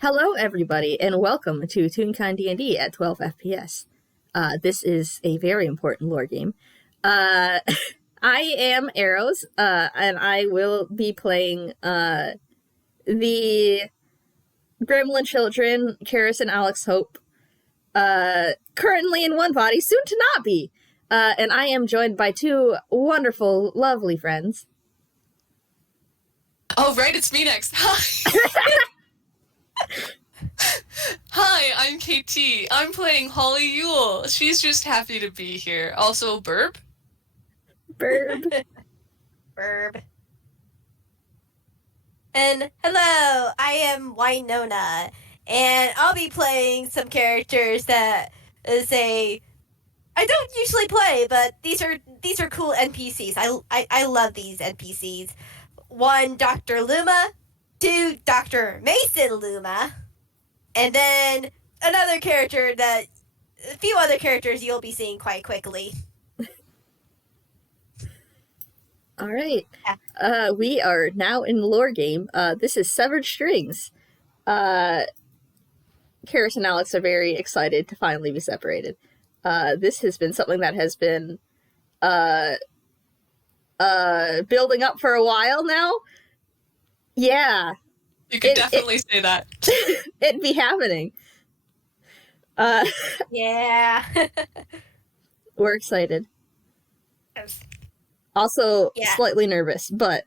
Hello, everybody, and welcome to Toonkind D&D at 12 FPS. This is a very important lore game. I am Arrows, and I will be playing the Gremlin children, Keris and Alex Hope, currently in one body, soon to not be. And I am joined by two wonderful, lovely friends. Oh, right, it's me next. Hi, I'm KT. I'm playing Holly Yule. She's just happy to be here. Also, Burb? Burb. Burb. And hello, I am Winona, and I'll be playing some characters that I don't usually play, but these are cool NPCs. I love these NPCs. 1, Dr. Luma. 2, Dr. Mason Luma. And then a few other characters you'll be seeing quite quickly. All right. We are now in the lore game. This is Severed Strings. Keris and Alex are very excited to finally be separated. This has been something that has been building up for a while now. Yeah. You could definitely say that. It'd be happening. Yeah. We're excited. Yes. Also, slightly nervous, but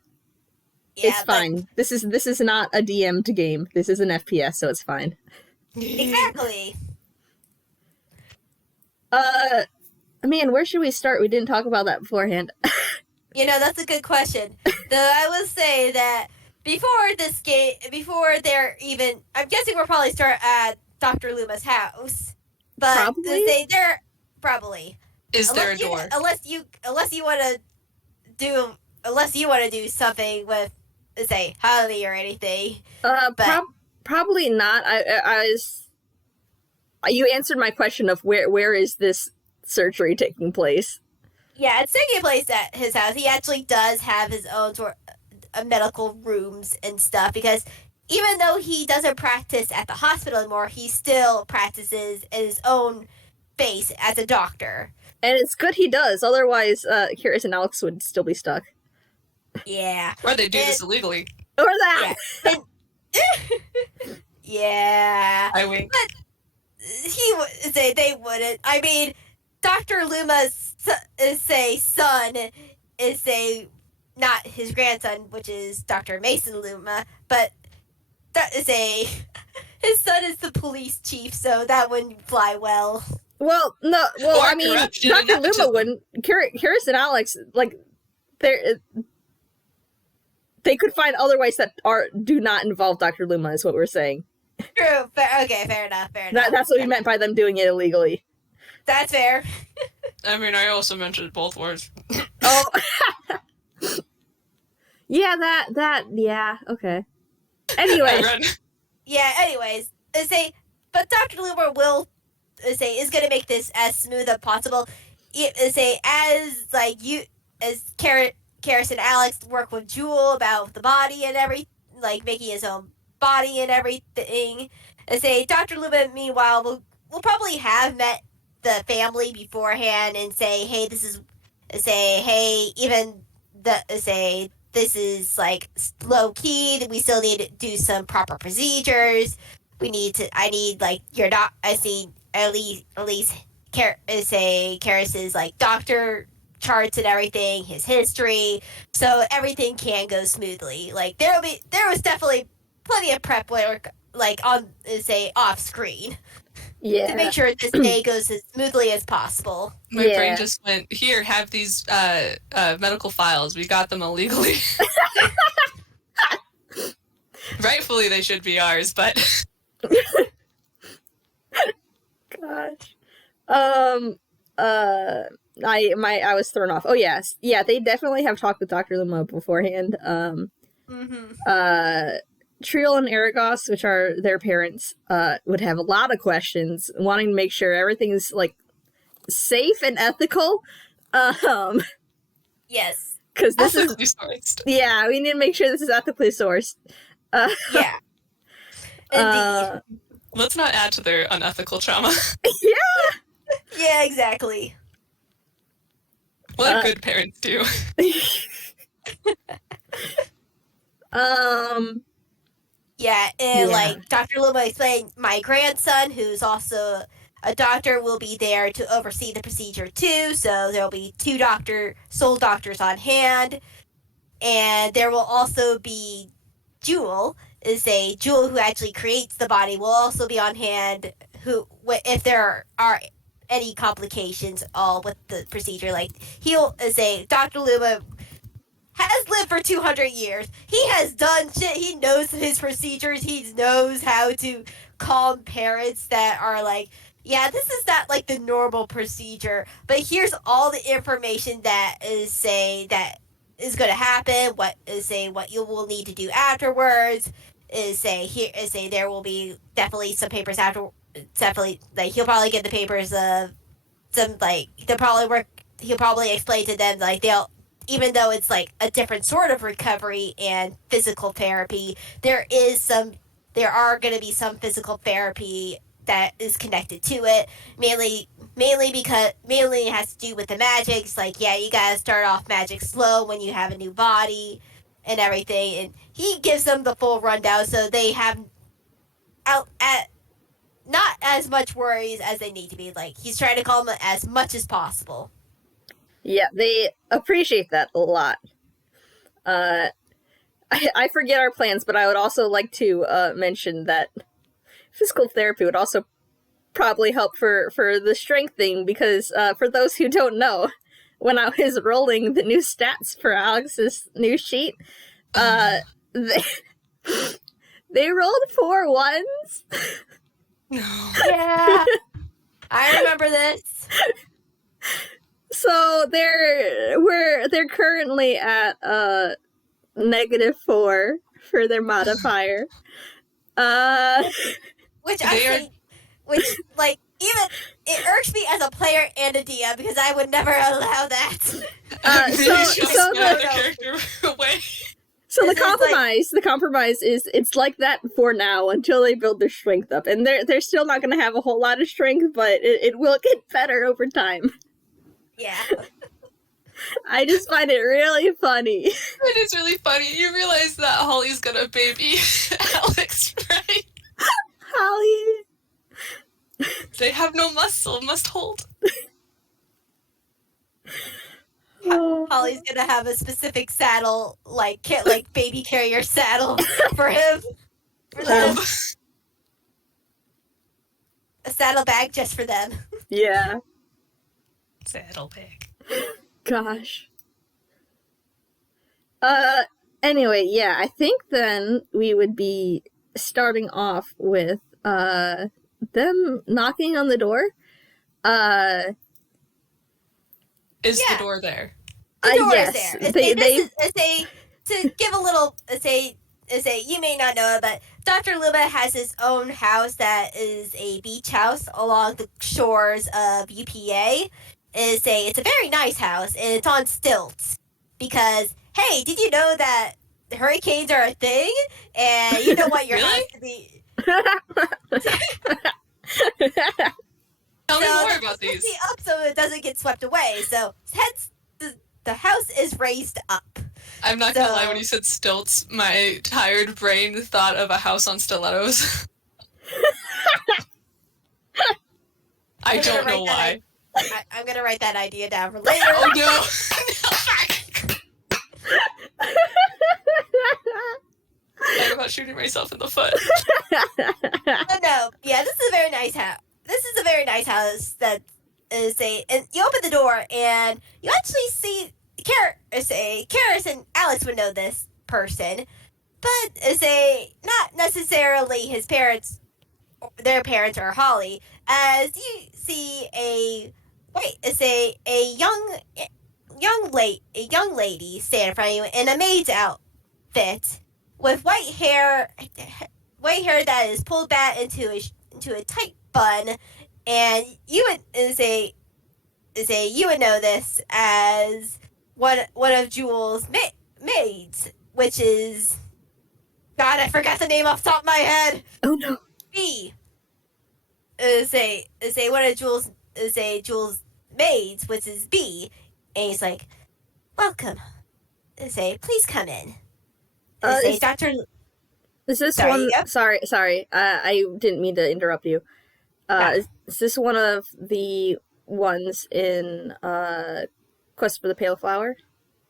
it's fine. This is not a DM'd game. This is an FPS, so it's fine. Exactly. Man, where should we start? We didn't talk about that beforehand. That's a good question. Though I will say that before they're even, I'm guessing we'll probably start at Dr. Luma's house. But probably? Probably. Is there a door? Unless you want to do something with, say, Holly or anything. Probably not. You answered my question of where is this surgery taking place? Yeah, it's taking place at his house. He actually does have his own sort of medical rooms and stuff, because even though he doesn't practice at the hospital anymore, he still practices in his own base as a doctor. And it's good he does, otherwise Keris and Alex would still be stuck. Yeah. Or they do this illegally. Or that! Yeah. I wink. But they wouldn't. I mean, Dr. Luma's son is not his grandson, which is Dr. Mason Luma, but his son is the police chief, so that wouldn't fly well. Well, no. Well, I mean, Dr. Luma wouldn't. Keris and Alex, they could find other ways that do not involve Dr. Luma, is what we're saying. True. Fair enough. That's what we meant by them doing it illegally. That's fair. I mean, I also mentioned both words. Oh. Yeah, yeah, okay. Anyway. Anyways, but Dr. Luma is going to make this as smooth as possible. Keris and Alex work with Yule about the body and everything, making his own body and everything. Dr. Luma, meanwhile, will probably have met the family beforehand and say, hey, this is low key. We still need to do some proper procedures. Keris's doctor charts and everything, his history, so everything can go smoothly. There was definitely plenty of prep work off screen. Yeah. To make sure this day goes as smoothly as possible. My brain just went, here, have these medical files. We got them illegally. Rightfully, they should be ours, but... Gosh. I was thrown off. Oh, yes. Yeah, they definitely have talked with Dr. Luma beforehand. Triel and Aragos, which are their parents, would have a lot of questions, wanting to make sure everything's safe and ethical. Yes, because this ethically sourced. Yeah, we need to make sure this is ethically sourced. Yeah. Indeed. Let's not add to their unethical trauma. Yeah, exactly. What good parents do. Yeah, and like Dr. Luma explained, my grandson, who's also a doctor, will be there to oversee the procedure too. So there'll be two soul doctors on hand, and there will also be Jewel. Jewel who actually creates the body will also be on hand. Who, if there are any complications all with the procedure, like he'll say Dr. Luma has lived for 200 years. He has done shit. He knows his procedures. He knows how to calm parents that are like, yeah, this is not like the normal procedure, but here's all the information that is going to happen. What you will need to do afterwards. There will be definitely some papers after. Definitely, like he'll probably get the papers of some like they'll probably work. He'll probably explain to them like they'll even though it's like a different sort of recovery and physical therapy, there are going to be some physical therapy that is connected to it. Mainly it has to do with the magic. It's like, yeah, you got to start off magic slow when you have a new body and everything. And he gives them the full rundown so they have out at not as much worries as they need to be. Like he's trying to calm them as much as possible. Yeah, they appreciate that a lot. I forget our plans, but I would also like to mention that physical therapy would also probably help for the strength thing, because for those who don't know, when I was rolling the new stats for Alex's new sheet, they rolled 4 1s. No. Yeah, I remember this. So they're currently at -4 for their modifier. Which I think, like even it irks me as a player and a DM because I would never allow that. So the compromise is it's like that for now until they build their strength up, and they're still not going to have a whole lot of strength, but it will get better over time. Yeah. I just find it really funny. It is really funny. You realize that Holly's gonna baby Alex, right? Holly. They have no muscle, must hold. Holly's gonna have a specific saddle, like baby carrier saddle for him. For them. A saddlebag just for them. Yeah. Saddlebag. Gosh. Anyway, yeah, I think then we would be starting off with them knocking on the door. Is the door there? The door yes. is there. To give a little you may not know it, but Dr. Luma has his own house that is a beach house along the shores of UPA. It's a very nice house, and it's on stilts because hey, did you know that hurricanes are a thing? And you know what your house to be. Tell me more about these. Up so it doesn't get swept away. So hence the house is raised up. I'm not gonna lie, when you said stilts, my tired brain thought of a house on stilettos. I don't know why. I'm gonna write that idea down for later. Oh no! I'm about shooting myself in the foot. No, yeah, this is a very nice house. This is a very nice house that is and you open the door and you actually see Keris and Alex would know this person, but not necessarily his parents, their parents or Holly, as you see a young lady stand in front of you in a maid's outfit with white hair that is pulled back into a tight bun, and you would know this as one of Jewel's maids, which is God, I forgot the name off the top of my head. Oh no. B. Say one of Jules' maids, which is B, and he's like, "Welcome." Say, "Please come in." Say, Is, Doctor. is this Sorry, one? yep. Sorry. I didn't mean to interrupt you. Yeah. Is this one of the ones in Quest for the Pale Flower?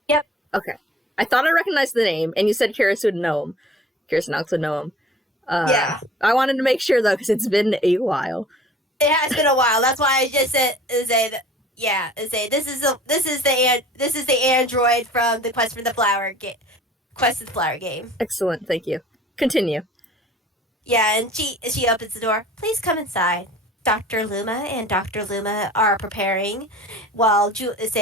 Yep. Okay. I thought I recognized the name, and you said Keris would know him. Keris and Alex would know him. Yeah. I wanted to make sure though, because it's been a while. It has been a while. That's why I just said, this is the android from the Quest for the Flower game. Excellent, thank you. Continue. Yeah, and she opens the door. "Please come inside." Dr. Luma and Dr. Luma are preparing while Jewel is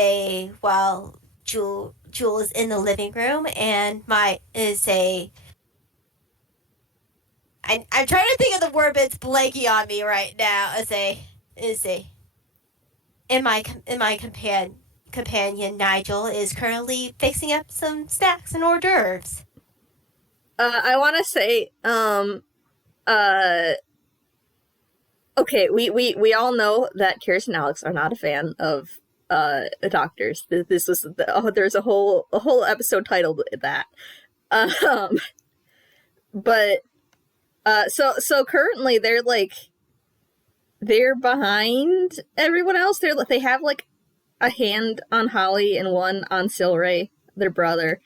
in the living room, and I'm trying to think of the word, but it's blanking on me right now. And my companion Nigel is currently fixing up some snacks and hors d'oeuvres. I want to say, okay, we all know that Keris and Alex are not a fan of doctors. This was there's a whole episode titled that. But so currently they're behind everyone else. They have like a hand on Holly and one on Silray, their brother.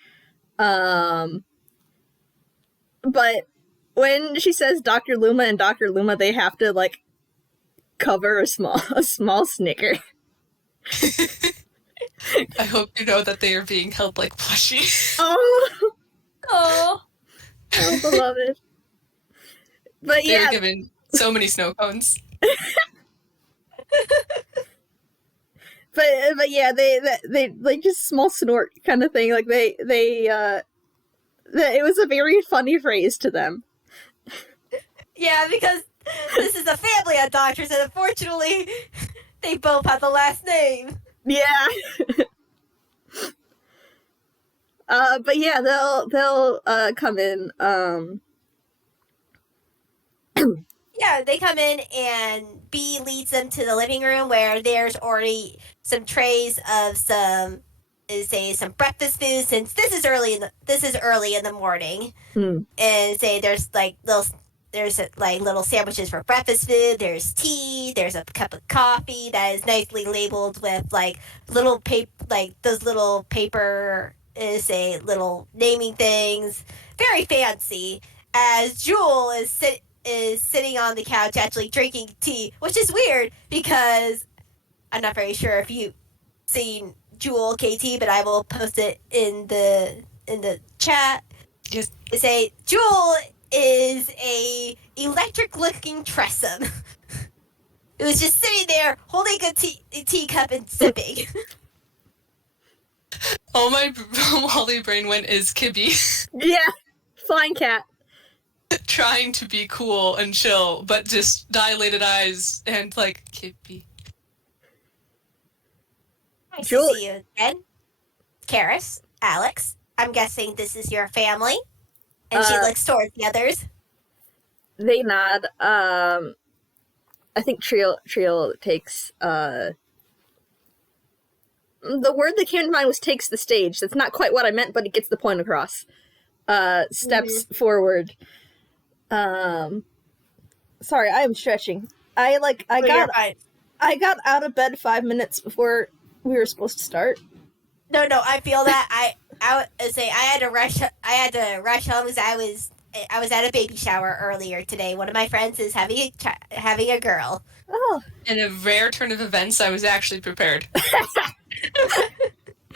But when she says Dr. Luma and Dr. Luma, they have to like cover a small snicker. I hope you know that they are being held like plushie. Oh, Beloved. But They yeah, were given so many snow cones. but yeah, they like just small snort kind of thing. Like it was a very funny phrase to them. yeah, because this is a family of doctors, and unfortunately, they both have the last name. Yeah. But yeah, they'll come in. Yeah, they come in, and B leads them to the living room where there's already some trays of some breakfast food, since this is early in the morning. And there's little sandwiches for breakfast food. There's tea. There's a cup of coffee that is nicely labeled with like little paper little naming things. Very fancy. As Jewel is sitting on the couch actually drinking tea, which is weird because I'm not very sure if you've seen Jewel KT, but I will post it in the chat. Yes. Jewel is a electric looking Tressum. It was just sitting there holding a teacup and sipping. All my Wally brain went is Kibby. Yeah, flying cat. Trying to be cool and chill, but just dilated eyes and like, Kibby. Nice Jewel- to see you again. Keris, Alex, I'm guessing this is your family. And she looks towards the others. They nod. I think Trio takes the word that came to mind was takes the stage. That's not quite what I meant, but it gets the point across. Steps forward. Sorry, I am stretching. I got out of bed 5 minutes before we were supposed to start. No, I feel that. I had to rush home because I was at a baby shower earlier today. One of my friends is having a girl. Oh. In a rare turn of events, I was actually prepared.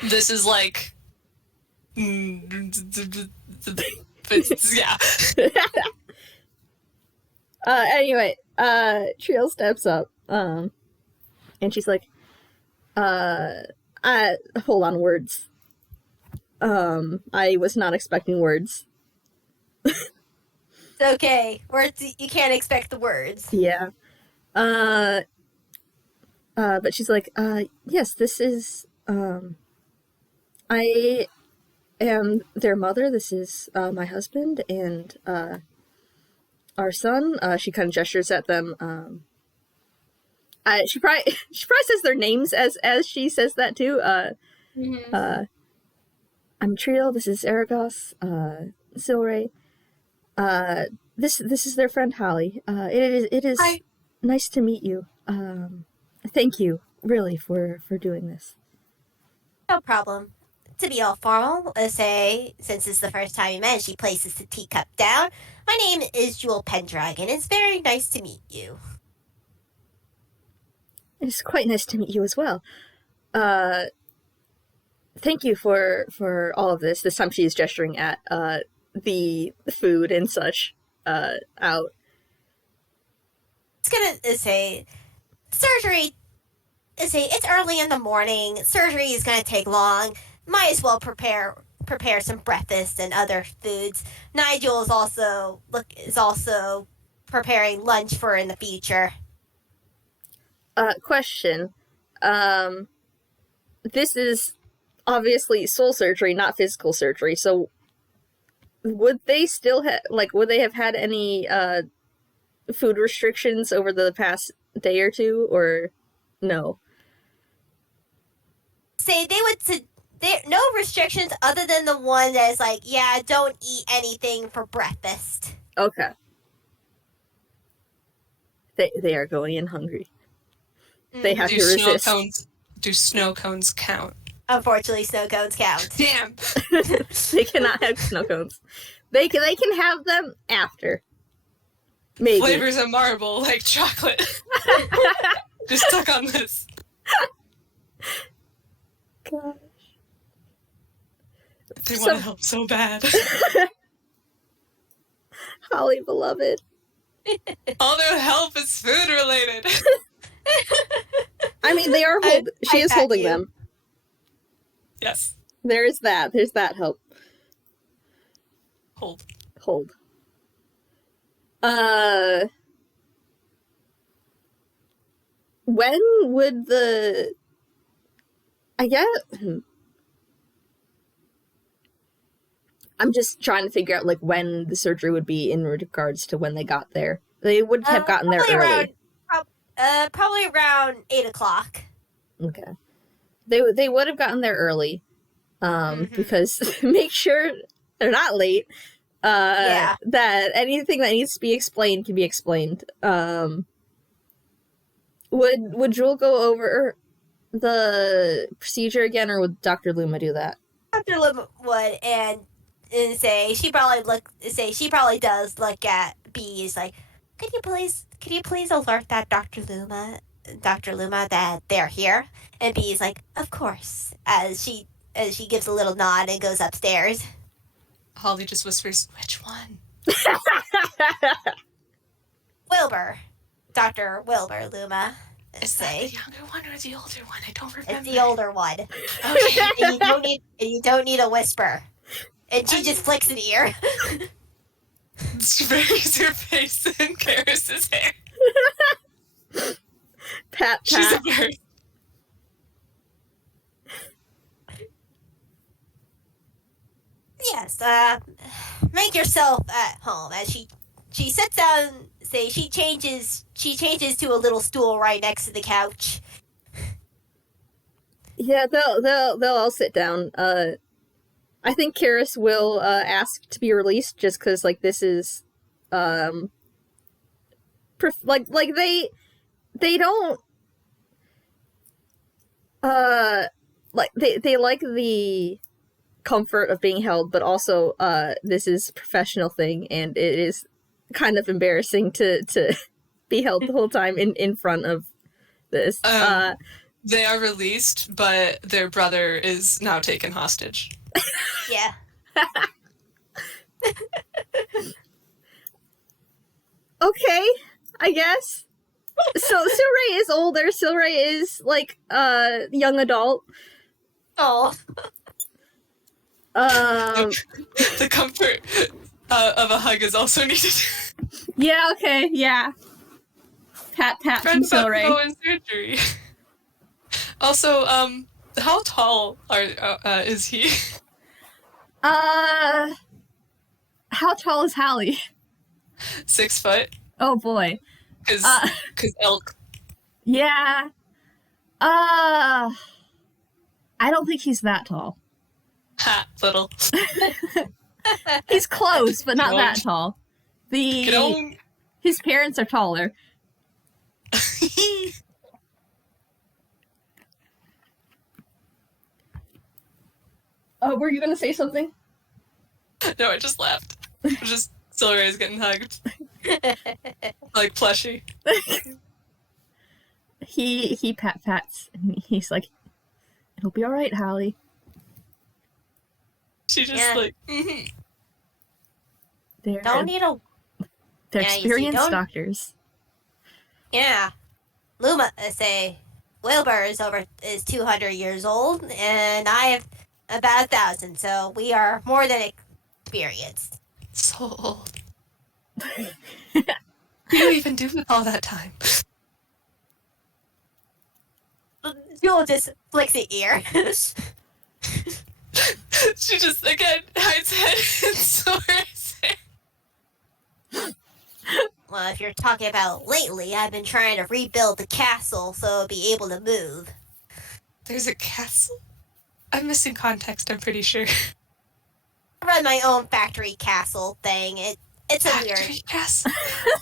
This is like... yeah. Anyway, Trio steps up, and she's like, hold on, words. I was not expecting words. It's okay. Words, you can't expect the words. Yeah. But she's like, yes, this is, I am their mother. This is my husband and our son. She kind of gestures at them. She probably says their names as she says that too. I'm Trio. This is Aragos. Silray. This is their friend Holly. It is Hi. nice to meet you. Thank you really for doing this. No problem. To be all formal, say, since it's the first time you met, she places the teacup down. My name is Yule Pendragon. It's very nice to meet you. It's quite nice to meet you as well. Thank you for all of this. This time she is gesturing at the food and such out. It's gonna say surgery. It's early in the morning. Surgery is gonna take long. Might as well prepare some breakfast and other foods. Nigel is also preparing lunch for in the future. Question. This is obviously soul surgery, not physical surgery. So would they still would they have had any food restrictions over the past day or two, or no? Say they would no restrictions other than the one that is like, yeah, don't eat anything for breakfast. Okay. They are going in hungry. They have to resist. Do snow cones count? Unfortunately, snow cones count. Damn. They cannot have snow cones. They can have them after. Maybe. Flavors of marble, like chocolate. Just stuck on this. Gosh. They want to help so bad. Holly, beloved. All their help is food related. I mean, they are she is holding them. Yes. There's that help. Hold. When would I'm just trying to figure out when the surgery would be in regards to when they got there. They would have gotten there early. Probably around 8:00. Okay. They would have gotten there early. Because make sure they're not late. That anything that needs to be explained can be explained. Would Jewel go over the procedure again, or would Dr. Luma do that? Dr. Luma would, and say she probably does look at B. Is like, could you please alert that Dr. Luma that they're here? And B is like, of course. As she gives a little nod and goes upstairs. Holly just whispers, which one? Wilbur. Dr. Wilbur Luma. Is that the younger one or the older one? I don't remember. It's the older one. Okay. and you don't need a whisper. And she just flicks an ear. She buries her face in Keris's hair. Pat. She's a bird. Yes, make yourself at home. As she sits down, she changes to a little stool right next to the couch. Yeah, they'll all sit down. I think Keris will ask to be released just because this is they don't they like the comfort of being held, but also this is a professional thing, and it is kind of embarrassing to be held the whole time in front of this. They are released, but their brother is now taken hostage. Yeah. Okay, I guess. So Silray is older. Silray is young adult. Oh. The comfort of a hug is also needed. Yeah, okay, yeah. Pat from Friends about to Silray. go in surgery. Also, how tall is he? How tall is Hallie? 6 foot. Oh boy. Cause elk. Yeah. I don't think he's that tall. Ha, little. He's close, but not Get that on. tall. Get on. His parents are taller. Oh, were you gonna say something? No, I just laughed. Just Silray's getting hugged. Like plushie. He pats and he's like, "It'll be all right, Hallie." She just Yeah. like, They're Don't need a they're Yeah, you see, experienced don't- doctors. yeah. Luma say Wilbur is 200 years old, and I have about 1,000. So we are more than experienced. so old. What do you even do with all that time? Jewel just flicks the ear. She just again hides head in Silray's hair. Well, if you're talking about lately, I've been trying to rebuild the castle so it'll be able to move. There's a castle? I'm missing context, I'm pretty sure. I run my own factory castle thing. It's a Factory weird. castle?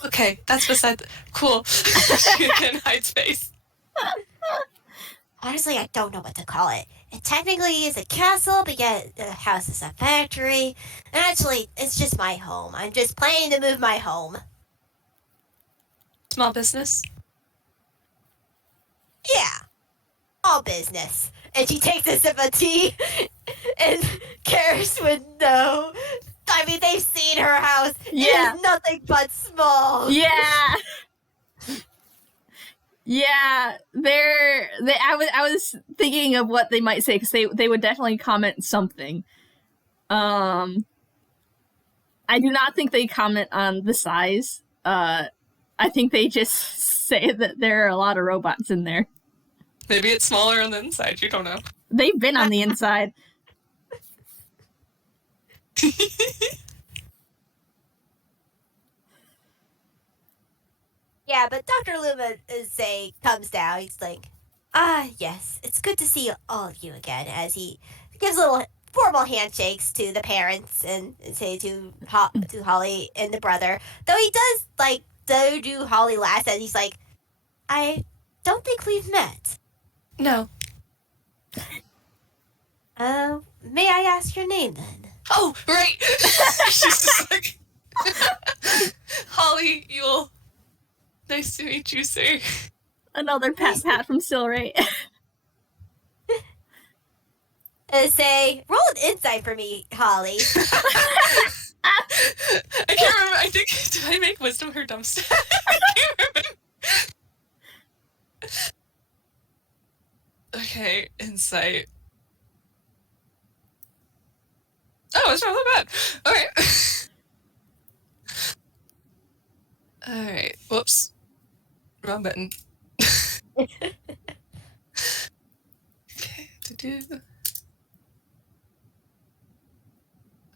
Okay, that's beside cool. She again hides face. Honestly, I don't know what to call it. It technically is a castle, but yet the house is a factory. And actually, it's just my home. I'm just planning to move my home. Small business? Yeah, all business. And she takes a sip of tea, and Keris would know. I mean, they've seen her house. Yeah. It is nothing but small. Yeah. Yeah, I was thinking of what they might say because they would definitely comment something. I do not think they comment on the size. I think they just say that there are a lot of robots in there. Maybe it's smaller on the inside, you don't know. They've been on the inside. Yeah, but Dr. Luma comes down. He's like, yes, it's good to see all of you again. As he gives little formal handshakes to the parents and say to Holly and the brother. Though he does do Holly last, and he's like, I don't think we've met. No. May I ask your name then? Oh, right! She's just like... Holly, Yule. Nice to meet you, sir. Another pat from Silray. Roll an insight for me, Holly. I can't remember. I think, did I make wisdom her dumb stat? I can't remember. Okay, insight. Oh, it's not that bad. Alright. Alright, whoops. Wrong button. Okay,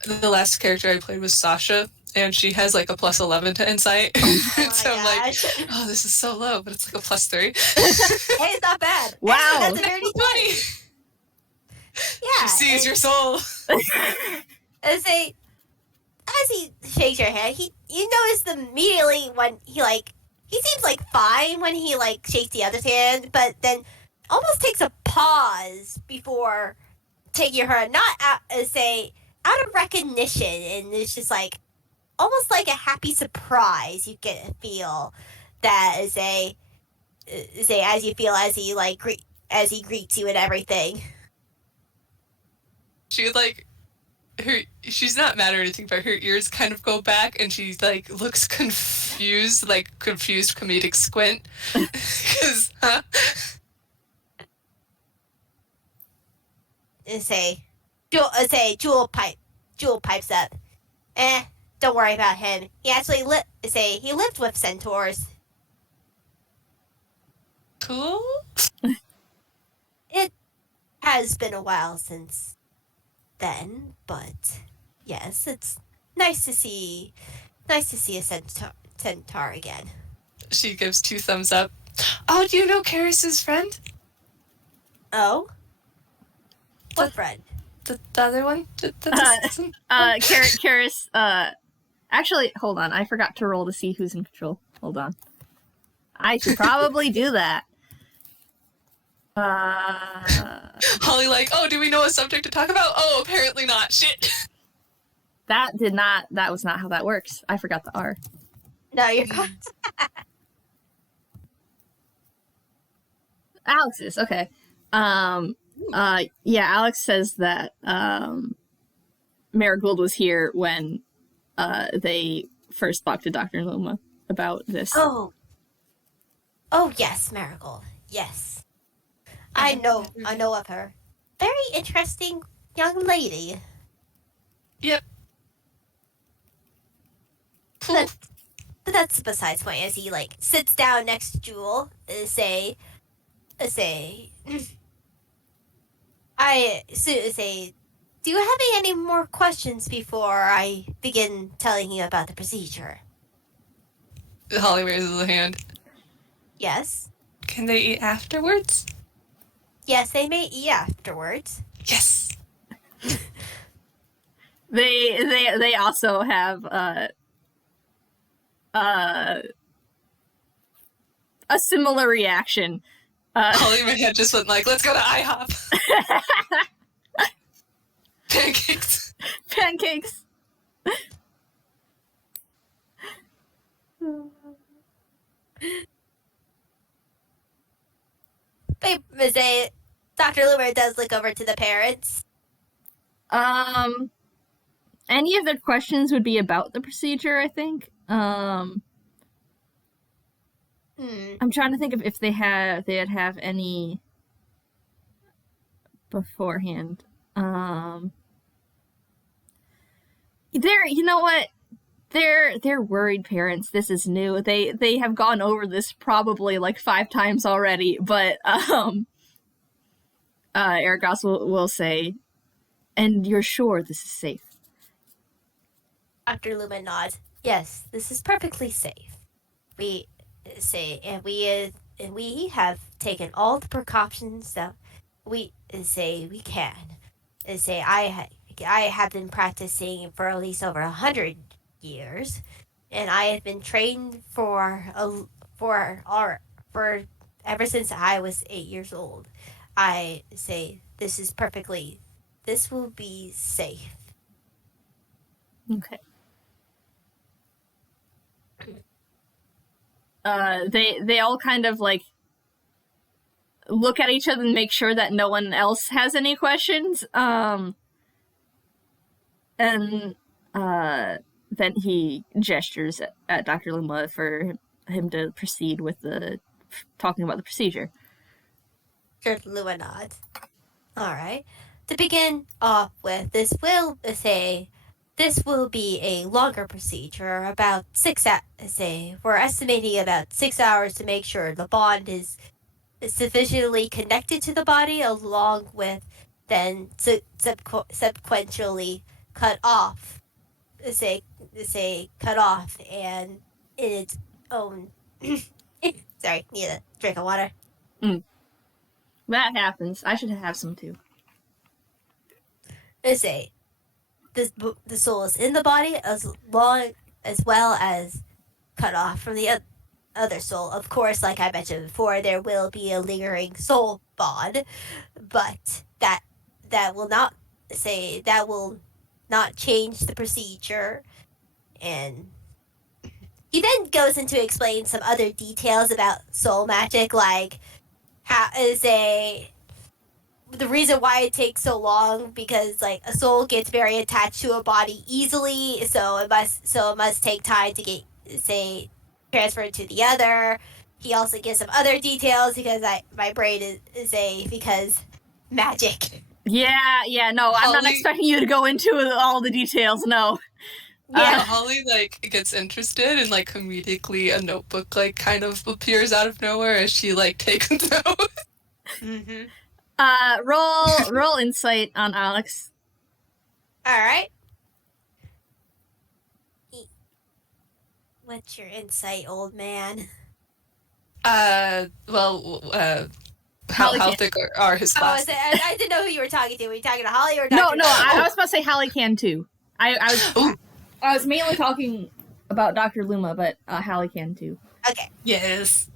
The last character I played was Sasha, and she has like a plus 11 to insight. So I'm like, oh, this is so low, but it's like a plus 3. Hey, it's not bad. Wow. Hey, that's a dirty 20. Yeah. She sees your soul. As he shakes your hand, you notice immediately when he seems like fine when he shakes the other's hand, but then almost takes a pause before taking her, not out of recognition, and it's just almost like a happy surprise. You get a feel that as he greets you and everything. She she's not mad or anything, but her ears kind of go back, and she looks confused, confused comedic squint. Cause, huh? Jewel pipes up. Don't worry about him. He actually he lived with centaurs. Cool. It has been a while since then, but yes, it's nice to see a centaur again. She gives 2 thumbs up. Oh, do you know Keris's friend? Oh? What friend? The other one? Keris, actually, hold on. I forgot to roll to see who's in control. Hold on. I should probably do that. Holly like, oh, do we know a subject to talk about? Oh, apparently not. Shit. That was not how that works. I forgot the R. No, you're correct. Alex is, okay. Yeah, Alex says that, Marigold was here when, they first talked to Dr. Luma about this. Oh, yes, Marigold. Yes. I know of her. Very interesting young lady. Yep. But that's besides the point. As he sits down next to Jewel, say, do you have any more questions before I begin telling you about the procedure? Holly raises a hand. Yes. Can they eat afterwards? Yes, they may eat afterwards. Yes. They also have a similar reaction. Holly in my head just went let's go to IHOP. Pancakes. Pancakes. But Dr. Luma does look over to the parents. Any of their questions would be about the procedure, I think. I'm trying to think of if they'd have any beforehand. You know what? They're worried parents. This is new. They have gone over this probably 5 times already, but Aragos will say, and you're sure this is safe? Dr. Luma nods. Yes, this is perfectly safe. We have taken all the precautions that we can. I have been practicing for at least over 100 years, and I have been trained for ever since I was 8 years old. I say this will be safe. Okay. They all kind of look at each other and make sure that no one else has any questions. And then he gestures at Dr. Luma for him to proceed with talking about the procedure. Dr. Luma nods. All right. To begin off with, this will be a longer procedure, about 6 hours. We're estimating about 6 hours to make sure the bond is sufficiently connected to the body, along with then subsequently cut off. Cut off and in its own. Sorry, need a drink of water. That happens. I should have some too. The soul is in the body as well as cut off from the other soul. Of course, like I mentioned before, there will be a lingering soul bond, but that will not change the procedure. And he then goes into explain some other details about soul magic, like the reason why it takes so long, because a soul gets very attached to a body easily, so it must take time to get transferred to the other. He also gives some other details because my brain is because magic. Yeah, no, I'm not expecting you to go into all the details, no. Yeah, Holly gets interested and comedically a notebook kind of appears out of nowhere as she takes notes. Mm-hmm. Roll insight on Alex. All right. What's your insight, old man? Well, Holly how can't. thick are his Oh, glasses? I didn't know who you were talking to. Were you talking to Holly or No, Dr. no, Luma? I was about to say Hallie can too. Ooh, I was mainly talking about Dr. Luma, but Hallie can too. Okay. yes.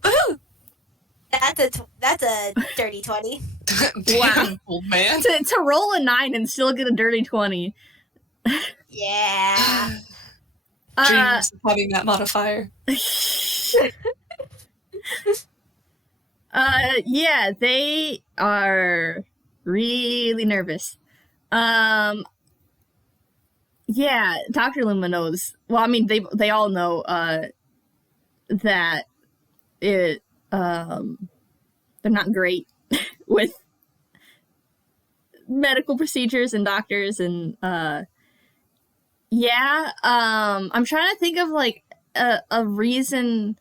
Woohoo! That's a dirty 20. Damn, old man. To roll a 9 and still get a dirty 20. Yeah. Dreams of having that modifier. Yeah, they are really nervous. Yeah, Dr. Luma knows. Well, I mean, they all know that it they're not great with medical procedures and doctors and yeah. I'm trying to think of like a reason.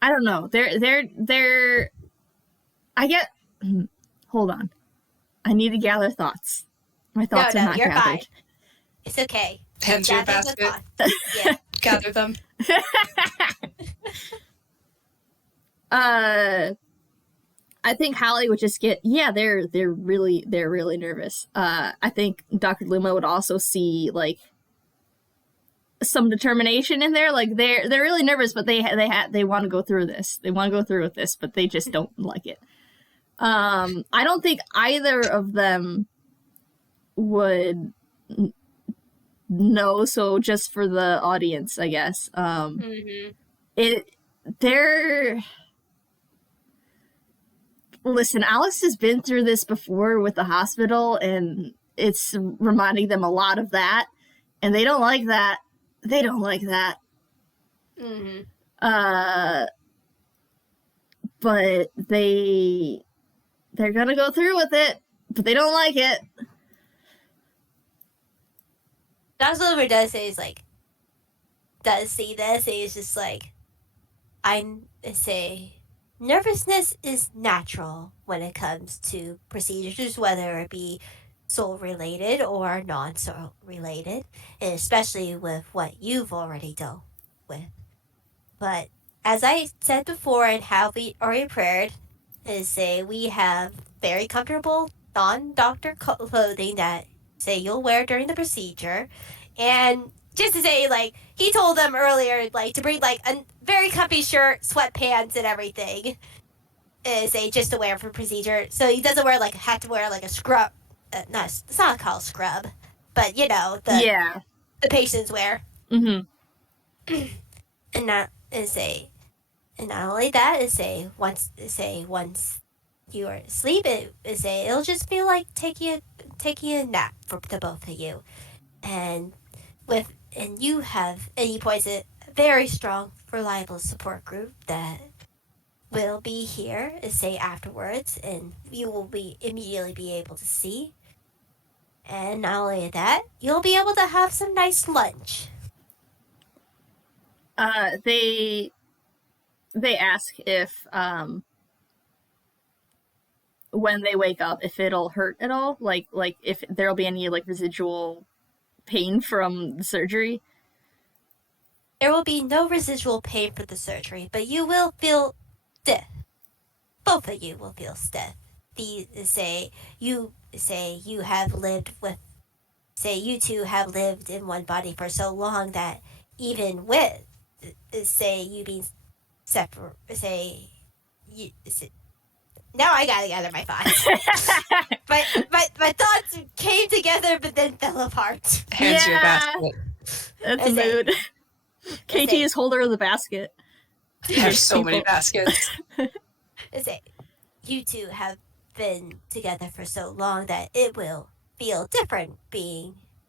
I don't know. They're I get hold on. I need to gather thoughts. My thoughts are not you're gathered. fine. It's okay. Hands your Gather the basket. thoughts. Yeah. Gather them. I think Hallie would just get they're really nervous. I think Dr. Luma would also see like some determination in there. Like they're really nervous, but they want to go through this. They want to go through with this, but they just don't like it. I don't think either of them would know. So just for the audience, I guess. They're. Listen, Alex has been through this before with the hospital, and it's reminding them a lot of that, and they don't like that. They don't like that. But they're gonna go through with it, but they don't like it. Dr. Luma does say does see this, and he's just like, I say, nervousness is natural when it comes to procedures, whether it be soul related or non soul related, and especially with what you've already dealt with. But as I said before, and how we already prepared, is say we have very comfortable non-doctor clothing that say you'll wear during the procedure, and just to say, like, he told them earlier, like, to bring like a very comfy shirt, sweatpants, and everything. Say just to wear for procedure, so he doesn't wear like have to wear like a scrub. No, it's not called scrub, but you know the patients wear. Mm-hmm. And not and not only that is once you are asleep, it'll just feel like taking a nap for the both of you, and he points it a very strong, reliable support group that will be here afterwards, and you will be immediately be able to see. And not only that, you'll be able to have some nice lunch. They ask if when they wake up if it'll hurt at all, like if there'll be any like residual pain from the surgery. There will be no residual pain for the surgery, but you will feel stiff. Both of you will feel stiff. You have lived with, you two have lived in one body for so long that even with, you being separate, now I gotta gather my thoughts. my thoughts came together but then fell apart. Hands your basket. That's a mood. KT is holder of the basket. There's so many baskets. You two have been together for so long that it will feel different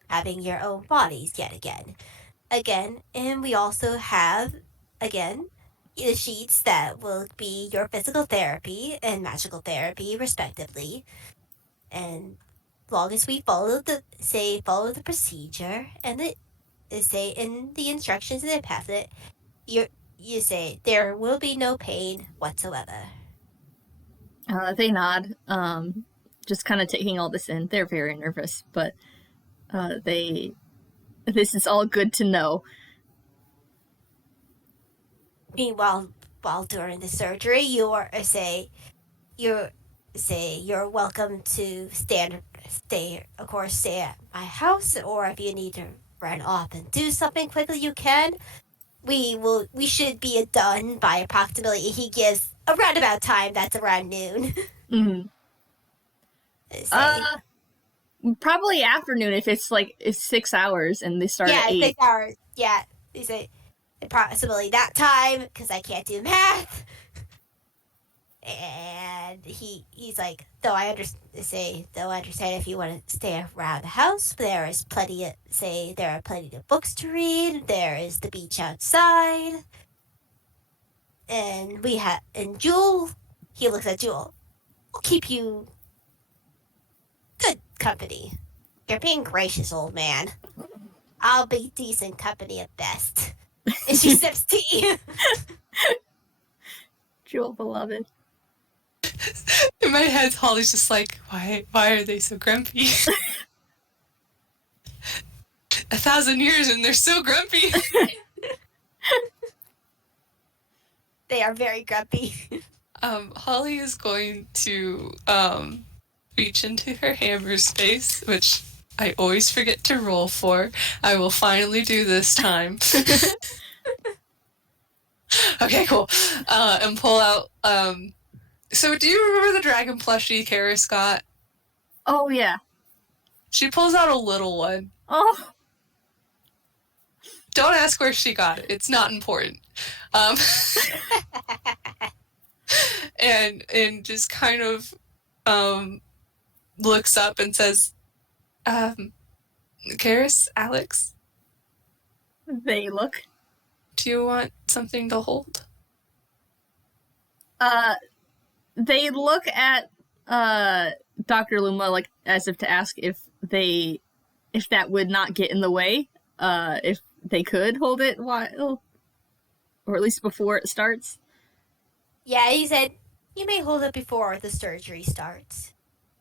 having your own bodies yet again. And we also have the sheets that will be your physical therapy and magical therapy respectively, and long as we follow the procedure and in the instructions in the pamphlet, you say there will be no pain whatsoever. They nod, just kind of taking all this in. They're very nervous, but this is all good to know. Meanwhile, while during the surgery, you're welcome to stay at my house, or if you need to run off and do something quickly, you can. We should be done by approximately, he gives a roundabout time that's around noon. Mm-hmm. Probably afternoon if it's 6 hours and they start at 8. 6 hours. Yeah, they say approximately that time because I can't do math. And he's like, though I understand if you want to stay around the house, there are plenty of books to read. There is the beach outside, and Jewel. He looks at Jewel. We'll keep you good company. You're being gracious, old man. I'll be decent company at best. And she sips tea. Jewel, beloved. In my head, Holly's just like, why are they so grumpy? 1,000 years and they're so grumpy. They are very grumpy. Holly is going to reach into her hammer space, which I always forget to roll for. I will finally do this time. Okay, cool. And pull out... So do you remember the dragon plushie Keris got? Oh, yeah. She pulls out a little one. Oh. Don't ask where she got it. It's not important. And just kind of looks up and says, Keris, Alex? They look. Do you want something to hold? They look at Dr. Luma as if to ask if that would not get in the way, if they could hold it while, or at least before it starts. Yeah, he said, you may hold it before the surgery starts.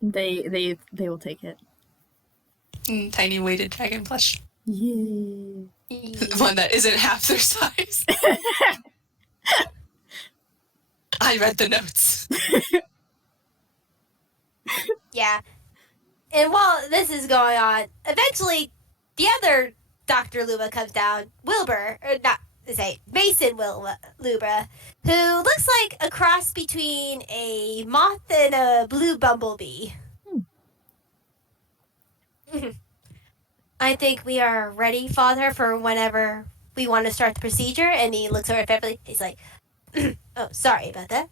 They will take it. Tiny weighted dragon plush. Yay. One that isn't half their size. I read the notes. Yeah. And while this is going on, eventually the other Dr. Luma comes down, Mason Luma, who looks like a cross between a moth and a blue bumblebee. I think we are ready, Father, for whenever we want to start the procedure. And he looks over at Beverly. He's like, oh, sorry about that.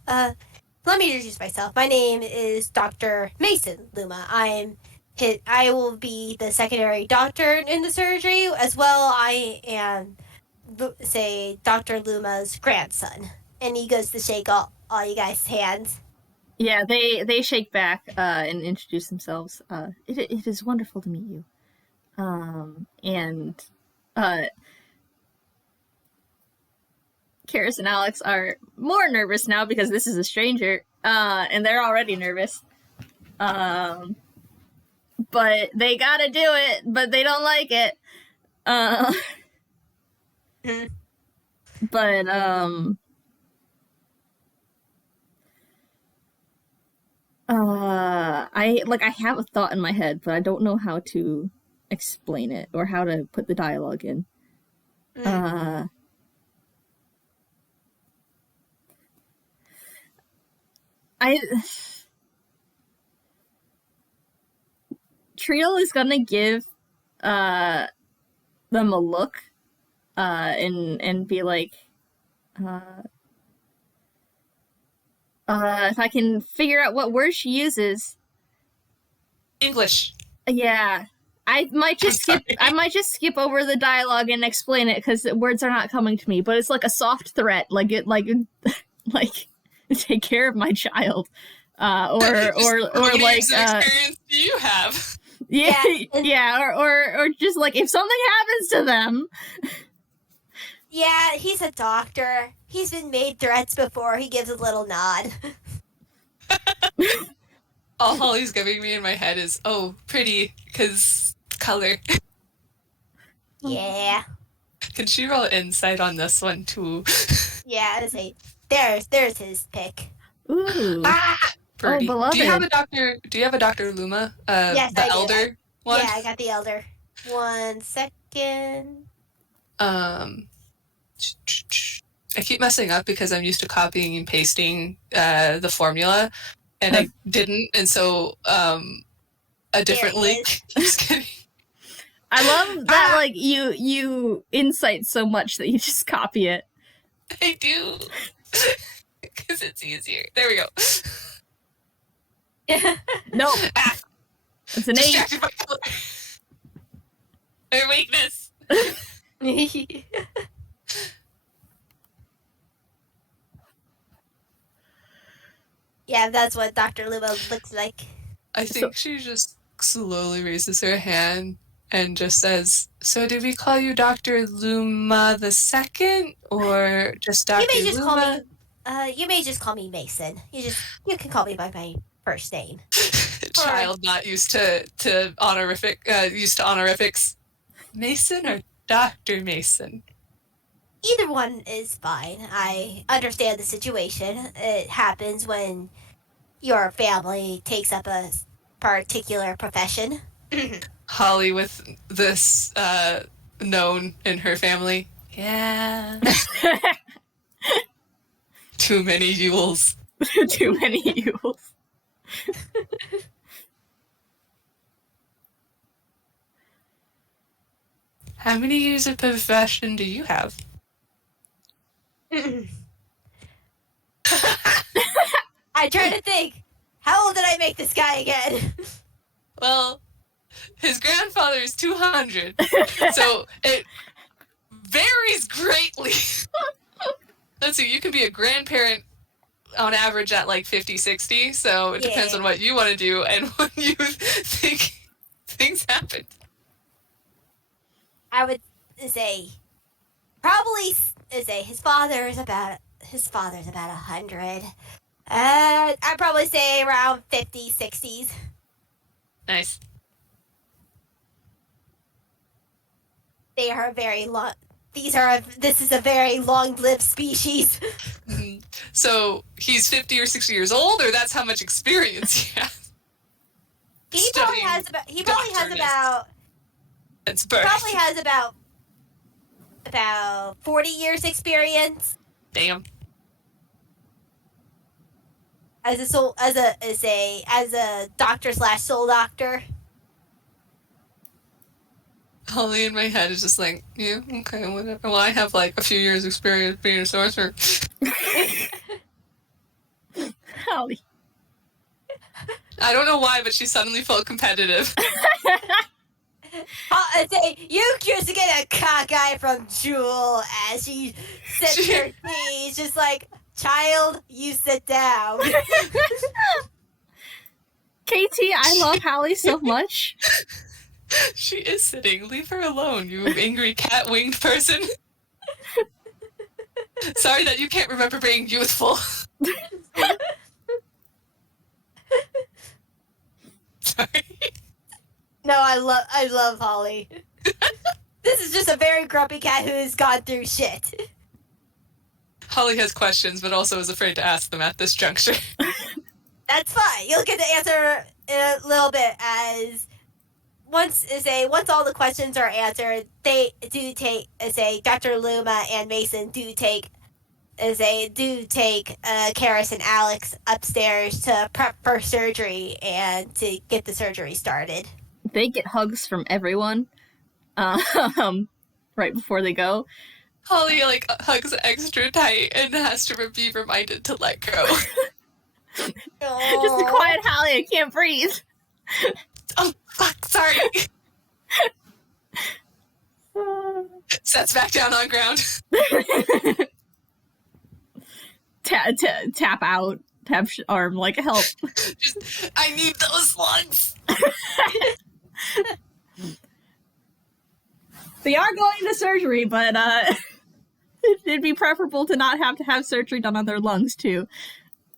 Let me introduce myself. My name is Dr. Mason Luma. I will be the secondary doctor in the surgery. As well, I am, Dr. Luma's grandson. And he goes to shake all you guys' hands. Yeah, they shake back and introduce themselves. It is wonderful to meet you. And Keris and Alex are more nervous now because this is a stranger, and they're already nervous. But they gotta do it, but they don't like it. But, I have a thought in my head, but I don't know how to explain it or how to put the dialogue in. Trio is gonna give them a look and be like, if I can figure out what word she uses. English. Yeah. I might just skip over the dialogue and explain it because words are not coming to me, but it's like a soft threat, like take care of my child, or experience do you have? Yeah, or just like if something happens to them. Yeah, he's a doctor. He's been made threats before. He gives a little nod. All Holly's giving me in my head is, oh, pretty, because color. Yeah. Can she roll insight on this one, too? Yeah, I would say there's his pick. Ooh. Birdie. beloved. Do you have a Dr. Luma? Yes, the I do. elder one? Yeah, I got the elder. 1 second. I keep messing up because I'm used to copying and pasting the formula, and I didn't, and so a different link. I'm just kidding. I love that, like, you insight so much that you just copy it. I do. Because it's easier. There we go. Nope. It's an 8. Distracted by color. Their weakness. Yeah, that's what Dr. Luma looks like. I think she just slowly raises her hand and just says, so do we call you Dr. Luma the Second, or just Dr. You may just Luma? call me. You may just call me Mason. You can call me by my first name. Child not used to honorifics. Mason or Dr. Mason? Either one is fine. I understand the situation. It happens when your family takes up a particular profession. Holly with this known in her family. Yeah. Too many Yules. Too many Yules. How many years of profession do you have? I try to think. How old did I make this guy again? Well, his grandfather is 200, so it varies greatly. Let's see, you can be a grandparent on average at like 50, 60, so it depends on what you want to do and when you think things happen. I would say probably say his father's about 100. I'd probably say around 50s, 60s. Nice. They are very long. This is a very long-lived species. Mm-hmm. So he's 50 or 60 years old, or that's how much experience he has? He probably has about 40 years experience. Damn. As a doctor / soul doctor. Holly in my head is just like, yeah, okay, whatever. Well, I have like a few years experience being a sorcerer. Holly. I don't know why, but she suddenly felt competitive. I'd say you just get a cockeye from Jewel as she sits her knees, just like, child, you sit down. Katie, I love Holly so much. She is sitting. Leave her alone, you angry cat-winged person. Sorry that you can't remember being youthful. Sorry. No, I love Holly. This is just a very grumpy cat who has gone through shit. Holly has questions, but also is afraid to ask them at this juncture. That's fine. You'll get to answer in a little bit as once all the questions are answered, they do take Dr. Luma and Mason do take Keris and Alex upstairs to prep for surgery and to get the surgery started. They get hugs from everyone right before they go. Holly hugs extra tight and has to be reminded to let go. Just a quiet Holly, I can't breathe. Oh fuck, sorry. Sets back down on ground. Tap out, tap arm, like, help. Just, I need those lungs. They are going to surgery, but it'd be preferable to not have surgery done on their lungs too.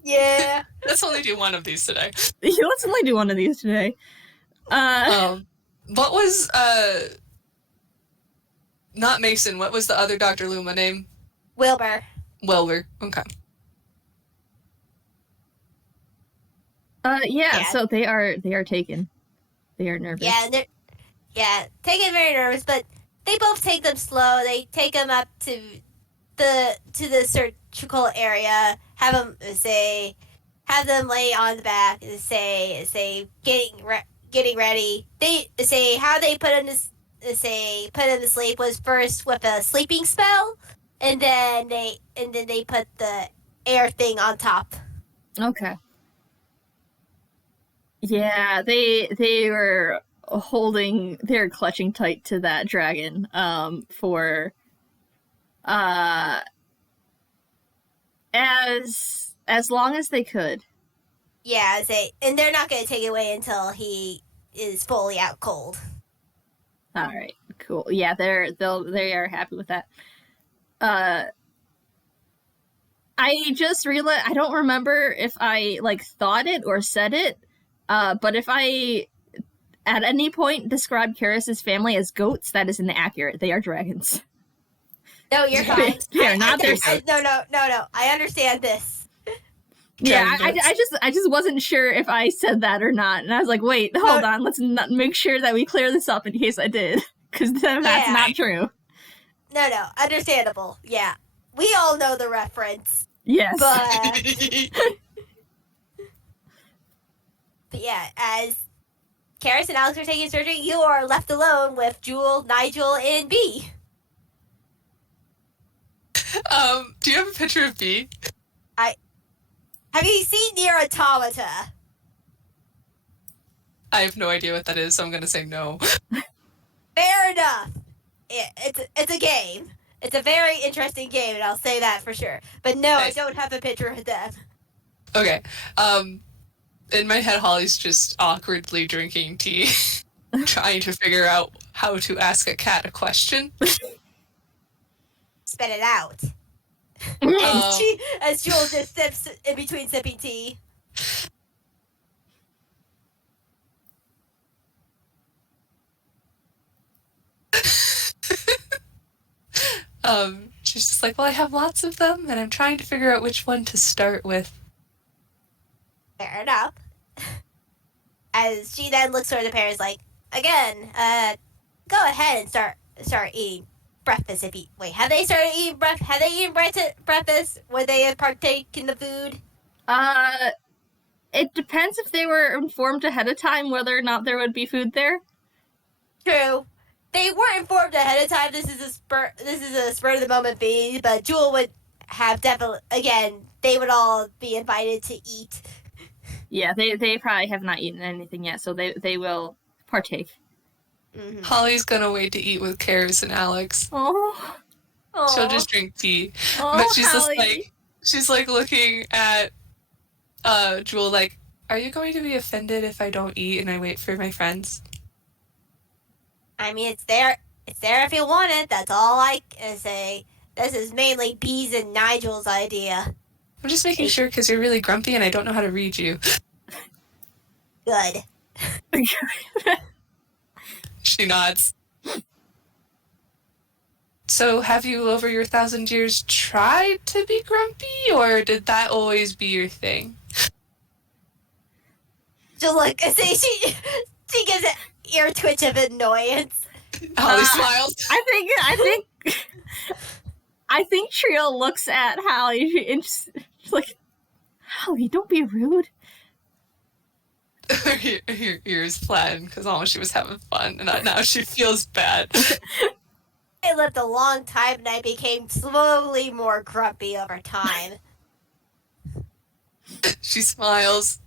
Yeah. Let's only do one of these today. Let's only do one of these today. What was not Mason? What was the other Dr. Luma name? Wilbur. Welver. Okay. Yeah. So they are taken. They are nervous. Yeah, taken very nervous, but they both take them slow. They take them up to the surgical area. Have them lay on the back. Say getting ready. They say how they put them to sleep was first with a sleeping spell, and then they put the air thing on top. Okay. Yeah, they were they're clutching tight to that dragon for as long as they could. Yeah, and they're not going to take it away until he is fully out cold. All right, cool. Yeah, they are happy with that. I just realized I don't remember if I thought it or said it, but if I at any point describe Keris's family as goats, that is inaccurate. They are dragons. No, you're fine. They are not their. No. I understand this. Yeah, I just wasn't sure if I said that or not, and I was like, wait, hold on, let's make sure that we clear this up in case I did, because that's not true. No, understandable. Yeah, we all know the reference. Yes, but yeah, as Keris and Alex are taking surgery, you are left alone with Jewel, Nigel, and B. Do you have a picture of B? Have you seen Near Automata? I have no idea what that is, so I'm gonna say no. Fair enough. It's a game. It's a very interesting game, and I'll say that for sure. But no, I don't have a picture of them. Okay. In my head, Holly's just awkwardly drinking tea, trying to figure out how to ask a cat a question. Spit it out. As Jewel just sips in between sipping tea. She's just like, well, I have lots of them, and I'm trying to figure out which one to start with. Fair enough. As she then looks toward the parents like, again, go ahead and start eating breakfast. Have they started eating breakfast? Have they eaten breakfast? Would they have partaken the food? It depends if they were informed ahead of time whether or not there would be food there. True. They weren't informed ahead of time. This is a spur of the moment thing, but Jewel would have definitely, again, they would all be invited to eat. Yeah, they probably have not eaten anything yet, so they will partake. Mm-hmm. Holly's gonna wait to eat with Keris and Alex. Oh. She'll just drink tea. Oh, but she's Holly. just like looking at Jewel like, are you going to be offended if I don't eat and I wait for my friends? I mean, it's there if you want it. That's all I can say. This is mainly Bee's and Nigel's idea. I'm just making sure because you're really grumpy and I don't know how to read you. Good. She nods. So have you over your 1,000 years tried to be grumpy, or did that always be your thing? Just look, she gives an ear twitch of annoyance. Holly smiles. I think Trio looks at Holly and she's like, Holly, don't be rude. Her ears flattened because she was having fun, and now she feels bad. I lived a long time, and I became slowly more grumpy over time. She smiles.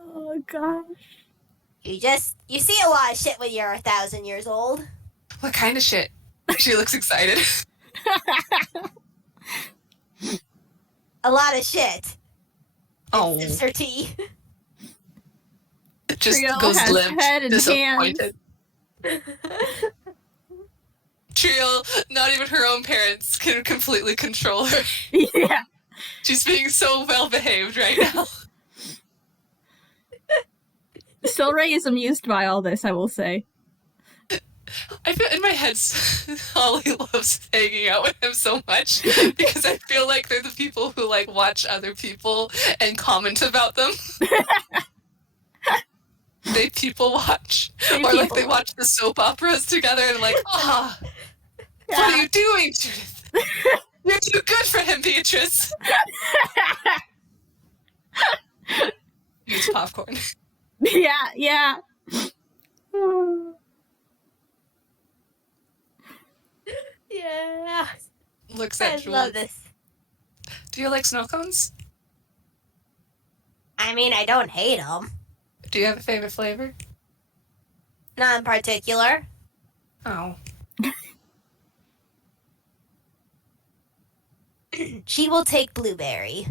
Oh gosh. You see a lot of shit when you're 1,000 years old. What kind of shit? She looks excited. A lot of shit. Oh. Sips her tea. It just Trio goes has limp, head and disappointed. Trio, not even her own parents can completely control her. Yeah. She's being so well behaved right now. Silray is amused by all this, I will say. I feel in my head, Holly loves hanging out with him so much because I feel like they're the people who like watch other people and comment about them. They people watch, or like they watch the soap operas together and like, what are you doing, Judith? You're too good for him, Beatrice. Use popcorn. Yeah. Yeah. Looks at Jewel. I love this. Do you like snow cones? I mean, I don't hate them. Do you have a favorite flavor? None in particular. Oh. She will take blueberry.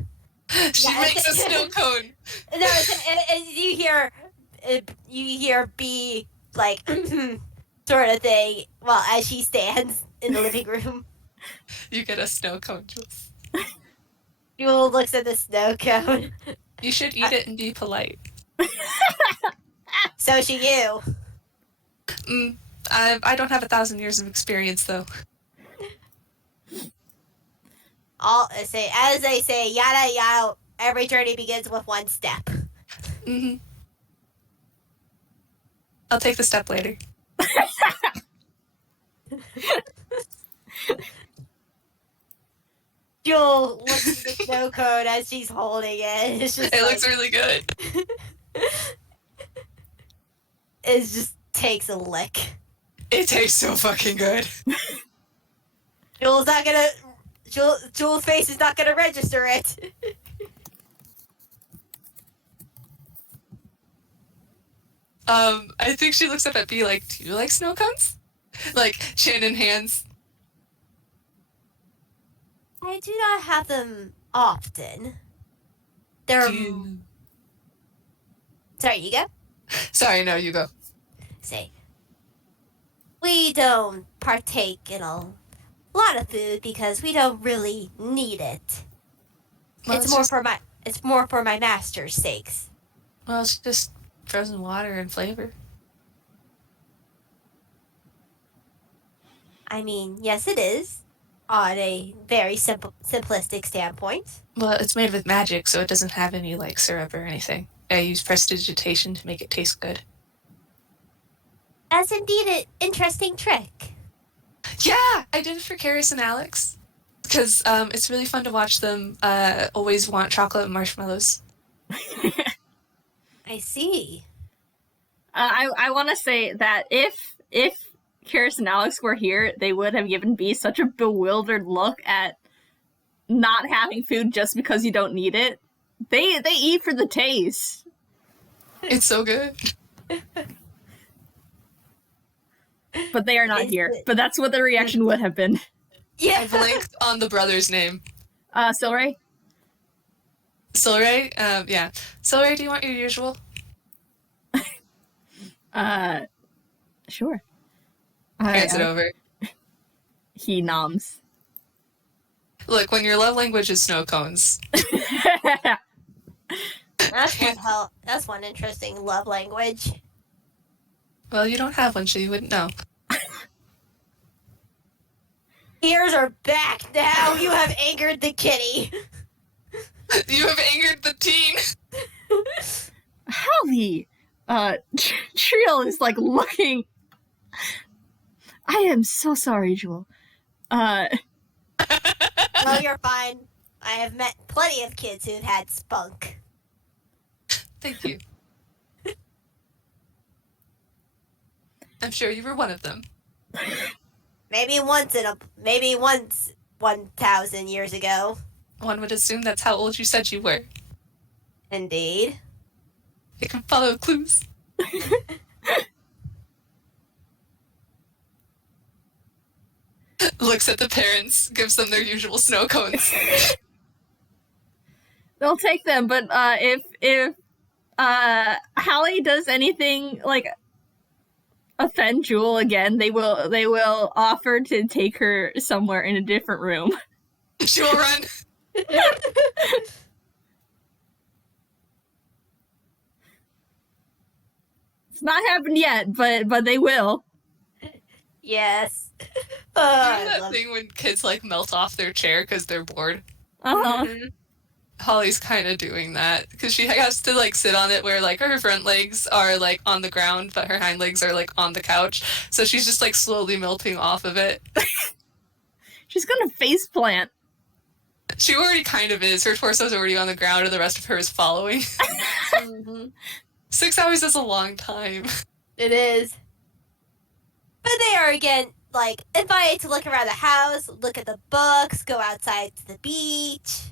She makes a snow cone. No, you hear B like sort of thing. Well, as she stands in the living room, You get a snow cone, Jules. Yule looks at the snow cone. You should eat it and be polite. So should you. I don't have 1,000 years of experience, though. As they say, yada yada. Every journey begins with one step. Mm-hmm. I'll take the step later. Jewel looks at the snow cone as she's holding it. It's just It looks really good. It just takes a lick. It tastes so fucking good. Jewel's face is not gonna register it. I think she looks up at B like, do you like snow cones? Like, chin in hands. I do not have them often. They're... Sorry, you go? Sorry, no, you go. Say, we don't partake in a lot of food because we don't really need it. Well, it's more for my master's sakes. Well, it's just frozen water and flavor. I mean, yes, it is, on a very simplistic standpoint. Well, it's made with magic, so it doesn't have any, like, syrup or anything. I use prestidigitation to make it taste good. That's indeed an interesting trick. Yeah! I did it for Keris and Alex. Because it's really fun to watch them always want chocolate and marshmallows. I see. I want to say that if Keris and Alex were here, they would have given B such a bewildered look at not having food just because you don't need it. They eat for the taste. It's so good. But they are not here. But that's what the reaction would have been. Yeah. I blinked on the brother's name. Silray? Silray? Yeah. Silray, do you want your usual? Sure. Hands it over. He noms. Look, when your love language is snow cones. That's one interesting love language. Well, you don't have one, so you wouldn't know. Ears are back now. You have angered the kitty. You have angered the teen. Holly! Triel is like looking. I am so sorry, Jewel. No, you're fine. I have met plenty of kids who've had spunk. Thank you. I'm sure you were one of them. Maybe once 1,000 years ago. One would assume that's how old you said you were. Indeed. You can follow clues. Looks at the parents, gives them their usual snow cones. They'll take them, but if Hallie does anything like offend Jewel again, they will offer to take her somewhere in a different room. She will run. It's not happened yet, but they will. Yes. Remember that thing when kids like melt off their chair because they're bored? Mhm. Holly's kind of doing that because she has to like sit on it where like her front legs are like on the ground, but her hind legs are like on the couch. So she's just like slowly melting off of it. She's gonna face plant. She already kind of is. Her torso's already on the ground and the rest of her is following. Mhm. 6 hours is a long time. It is. But they are again like invited to look around the house, look at the books, go outside to the beach.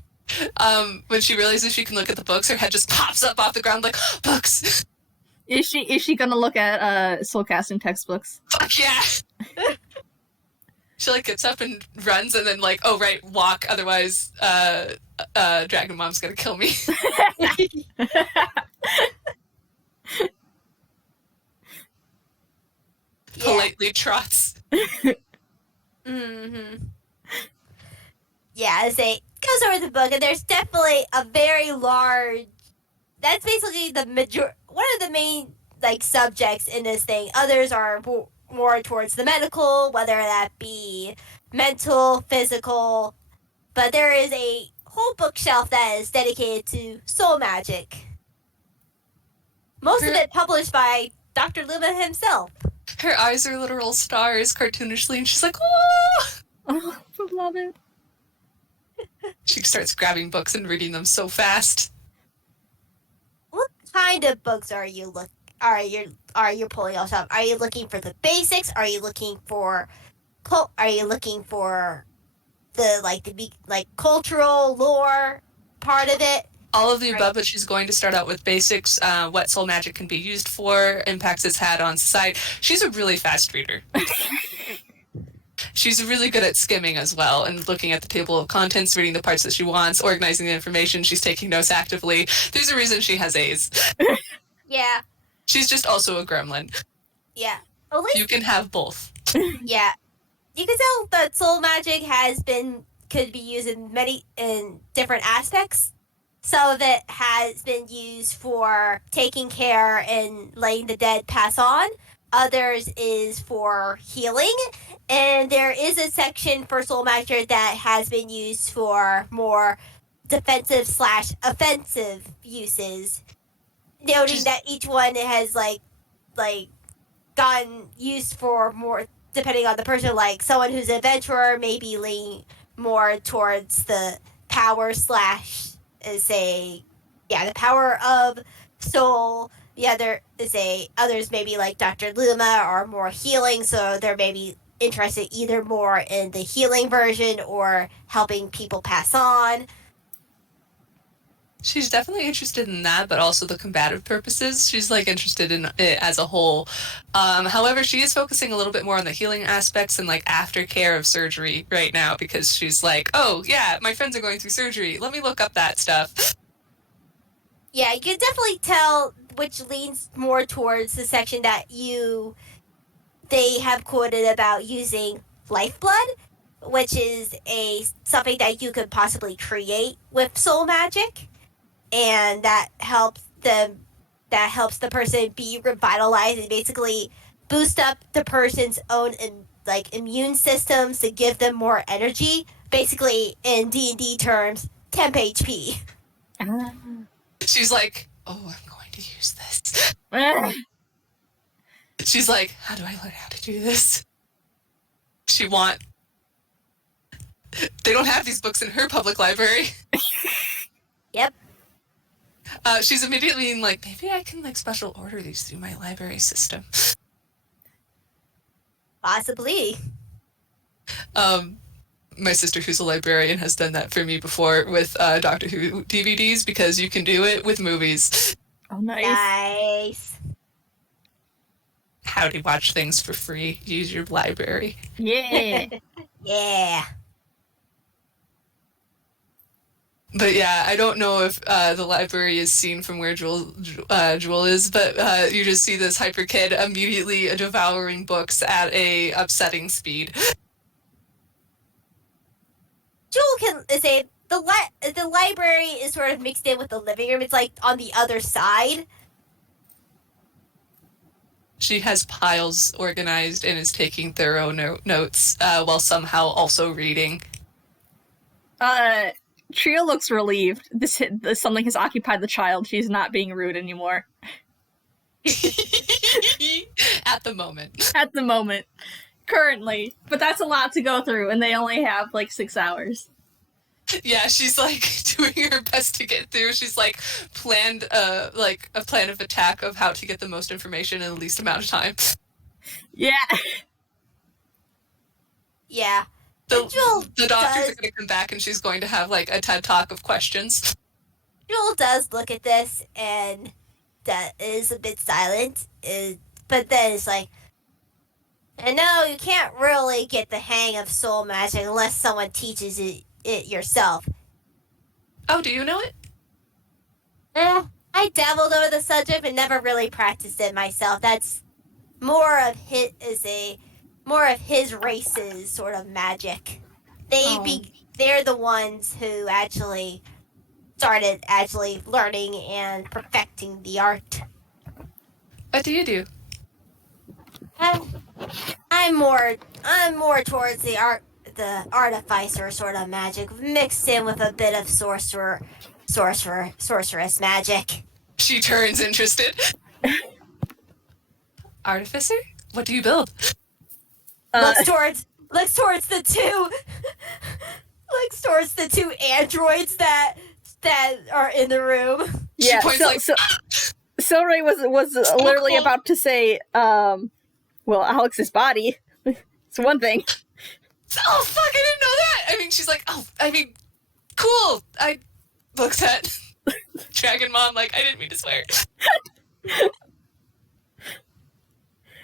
When she realizes she can look at the books, her head just pops up off the ground like, books! Is she gonna look at soulcasting textbooks? Fuck yeah! She like gets up and runs and then like, oh right, walk, otherwise Dragon Mom's gonna kill me. Politely trots. Mm-hmm. Yeah, as they goes over the book, and there's definitely a very large. That's basically one of the main like subjects in this thing. Others are more towards the medical, whether that be mental, physical. But there is a whole bookshelf that is dedicated to soul magic. Most of it published by Dr. Luma himself. Her eyes are literal stars, cartoonishly, and she's like, oh! Oh, I love it. She starts grabbing books and reading them so fast. What kind of books are you pulling off? Are you looking for the basics? Are you looking for the cultural lore part of it? All of the above, but she's going to start out with basics, what soul magic can be used for, impacts it's had on society. She's a really fast reader. She's really good at skimming as well and looking at the table of contents, reading the parts that she wants, organizing the information. She's taking notes actively. There's a reason she has A's. Yeah. She's just also a gremlin. Yeah. At least, you can have both. Yeah. You can tell that soul magic could be used in different aspects. Some of it has been used for taking care and letting the dead pass on. Others is for healing. And there is a section for soul magic that has been used for more defensive/offensive uses. Noting that each one has like gotten used for more depending on the person. Like someone who's an adventurer may be leaning more towards the power the power of soul. The other others maybe like Dr. Luma are more healing, so they're maybe interested either more in the healing version or helping people pass on. She's definitely interested in that, but also the combative purposes. She's like interested in it as a whole. However, she is focusing a little bit more on the healing aspects and like aftercare of surgery right now because she's like, oh yeah, my friends are going through surgery. Let me look up that stuff. Yeah, you can definitely tell which leans more towards the section that they have quoted about using lifeblood, which is something that you could possibly create with soul magic, and that helps the person be revitalized and basically boost up the person's own immune systems to give them more energy. Basically, in D&D terms, temp HP. She's like, oh, I'm going to use this. She's like, how do I learn how to do this? They don't have these books in her public library. Yep. She's immediately like, maybe I can like special order these through my library system. Possibly. My sister, who's a librarian, has done that for me before with Doctor Who DVDs because you can do it with movies. Oh, nice. Nice. How to watch things for free. Use your library. Yeah. Yeah. But yeah, I don't know if the library is seen from where Jewel is, but you just see this hyper kid immediately devouring books at a upsetting speed. Jewel the library is sort of mixed in with the living room. It's like on the other side. She has piles organized and is taking thorough notes while somehow also reading. Trio looks relieved. Something has occupied the child. She's not being rude anymore. At the moment. At the moment. Currently. But that's a lot to go through, and they only have, 6 hours. Yeah, she's, doing her best to get through. She's, planned, a plan of attack of how to get the most information in the least amount of time. Yeah. Yeah. The doctors are going to come back and she's going to have, a TED Talk of questions. Yule does look at this and is a bit silent, but then it's like, and no, you can't really get the hang of soul magic unless someone teaches it yourself. Oh, do you know it? I dabbled over the subject but never really practiced it myself. That's more of his race's sort of magic. They're the ones who actually started learning and perfecting the art. What do you do? I'm more towards the artificer sort of magic, mixed in with a bit of sorceress magic. She turns interested. Artificer? What do you build? Looks towards the two androids that are in the room. Yeah, she points Silray was literally cool. about to say, Alex's body. It's one thing. Oh, fuck, I didn't know that! She's like, cool! I looked at Dragon Mom I didn't mean to swear.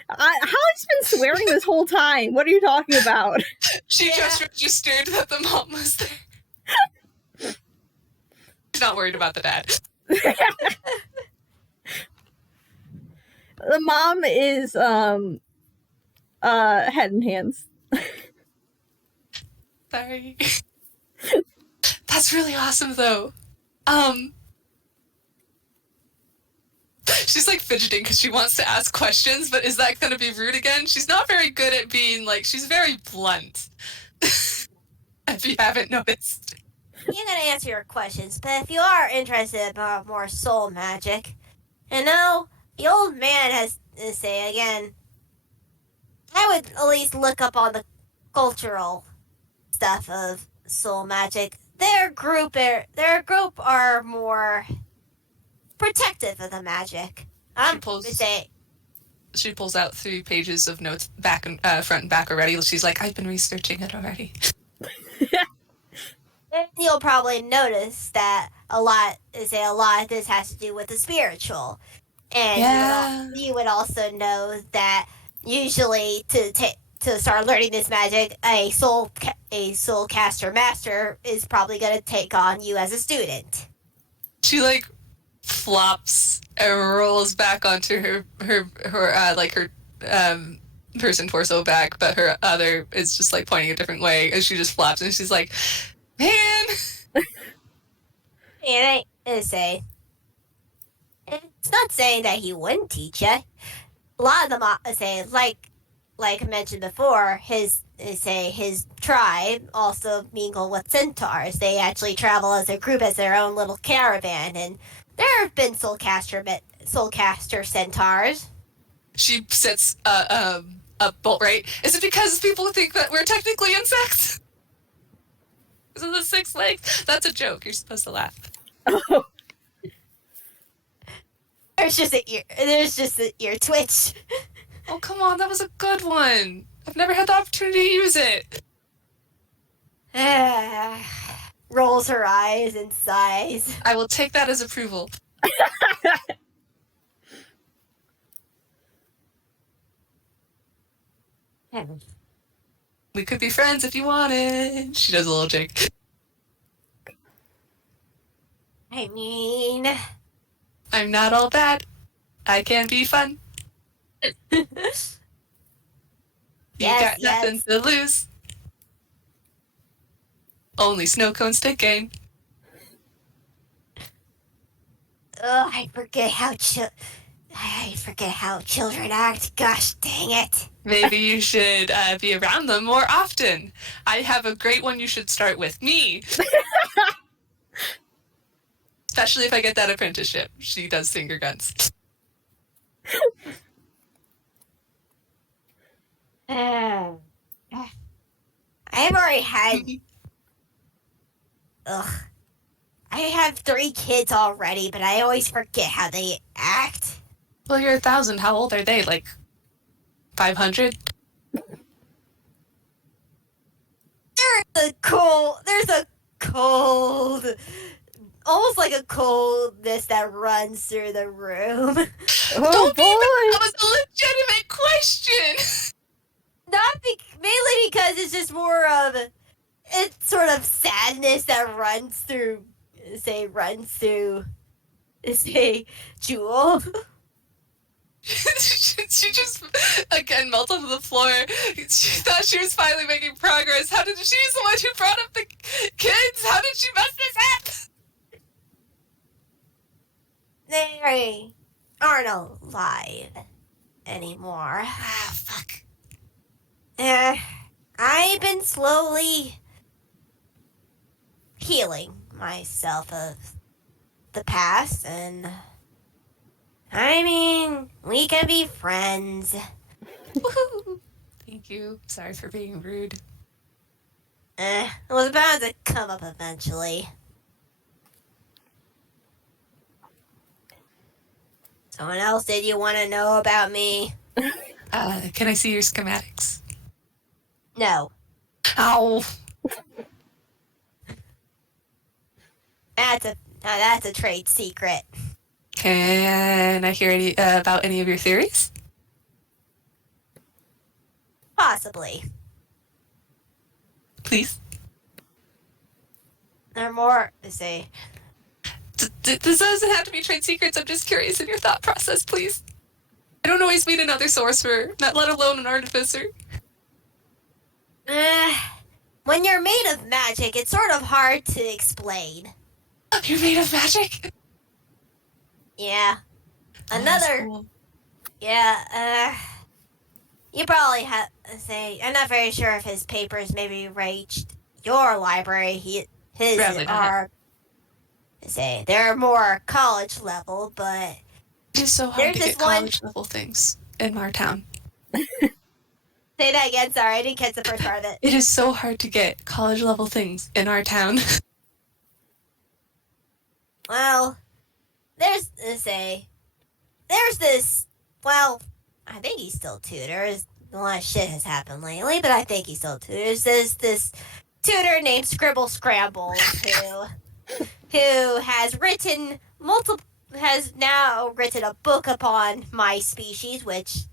Alex been swearing this whole time. What are you talking about? She just registered that the mom was there. She's not worried about the dad. The mom is, head and hands. Sorry. That's really awesome, though. She's fidgeting because she wants to ask questions, but is that going to be rude again? She's not very good at being she's very blunt. If you haven't noticed. I'm gonna answer your questions, but if you are interested in more soul magic, the old man has to say again, I would at least look up on the cultural stuff of soul magic. Their group are more protective of the magic. She pulls out 3 pages of notes back and front and back already. She's like, I've been researching it already. And you'll probably notice that a lot of this has to do with the spiritual. And you would also know that usually to start learning this magic, a soul caster master is probably going to take on you as a student. She flops and rolls back onto her person torso back, but her other is just pointing a different way as she just flops, and she's like, man. And I say, it's not saying that he wouldn't teach you. A lot of them say, like I mentioned before, his tribe also mingle with centaurs. They actually travel as a group, as their own little caravan, and there have been soulcaster centaurs. She sits a bolt right. Is it because people think that we're technically insects? Is it the 6 legs? That's a joke. You're supposed to laugh. Oh. There's just an ear twitch. Oh, come on. That was a good one. I've never had the opportunity to use it. Rolls her eyes and sighs. I will take that as approval. We could be friends if you wanted. She does a little jig. I mean, I'm not all bad. I can be fun. You got nothing to lose. Only snow cone stick game. Ugh, I forget how children act. Gosh dang it. Maybe you should be around them more often. I have a great one you should start with. Me. Especially if I get that apprenticeship. She does finger guns. I've already had. Ugh. I have 3 kids already, but I always forget how they act. Well, you're 1,000. How old are they? Like 500? There's a cold, almost like a coldness that runs through the room. Oh boy! That was a legitimate question! Mainly because it's just more of it's sort of sadness that runs through Jewel. She just, again, melted to the floor. She thought she was finally making progress. She's the one who brought up the kids? How did she mess this up? They aren't alive anymore. Ah, fuck. I've been slowly healing myself of the past, and I mean, we can be friends. Woohoo. Thank you. Sorry for being rude. It was bound to come up eventually. Someone else, did you want to know about me? Can I see your schematics? No. Ow. That's a trade secret. Can I hear about any of your theories? Possibly. Please. There are more to say. This doesn't have to be trade secrets. I'm just curious in your thought process, please. I don't always meet another sorcerer, not let alone an artificer. When you're made of magic, it's sort of hard to explain. You're made of magic? Yeah. Another. Cool. Yeah, you probably have to say, I'm not very sure if his papers maybe reached your library. His are, say, they're more college level, but it is so hard to get college level things in our town. Say that again, sorry, I didn't catch the first part of it. It is so hard to get college level things in our town. Well, there's this, well, I think he's still tutors. A lot of shit has happened lately, but I think he's still tutors. There's this tutor named Scribble Scramble who has now written a book upon my species, which,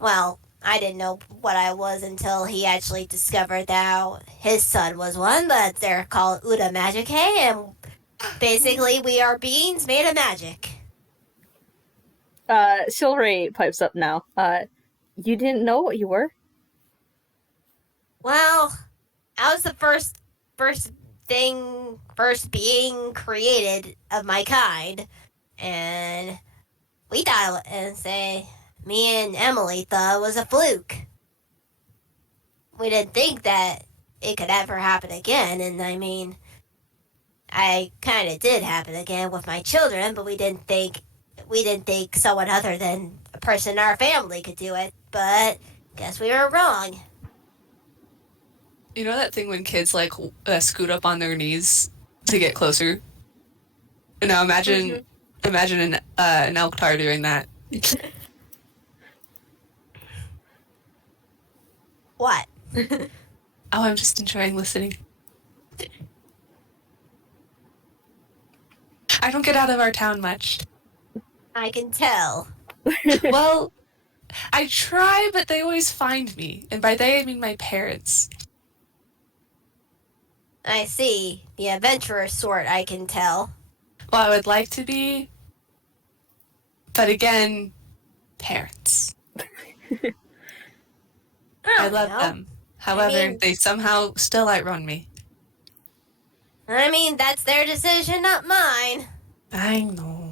well, I didn't know what I was until he actually discovered that his son was one, but they're called Uda Magicae, and basically we are beings made of magic. Silvery pipes up now. You didn't know what you were? Well, I was the first being created of my kind, and we thought, me and Emily thought it was a fluke. We didn't think that it could ever happen again, and I mean, I kind of did happen again with my children, but we didn't think someone other than a person in our family could do it, but guess we were wrong. You know that thing when kids scoot up on their knees to get closer? Now imagine an Elktar doing that. What? Oh, I'm just enjoying listening. I don't get out of our town much. I can tell. Well, I try, but they always find me. And by they, I mean my parents. I see. The adventurer sort, I can tell. Well, I would like to be. But again, parents. I love them. However, they somehow still outrun me. I mean, that's their decision, not mine. I know.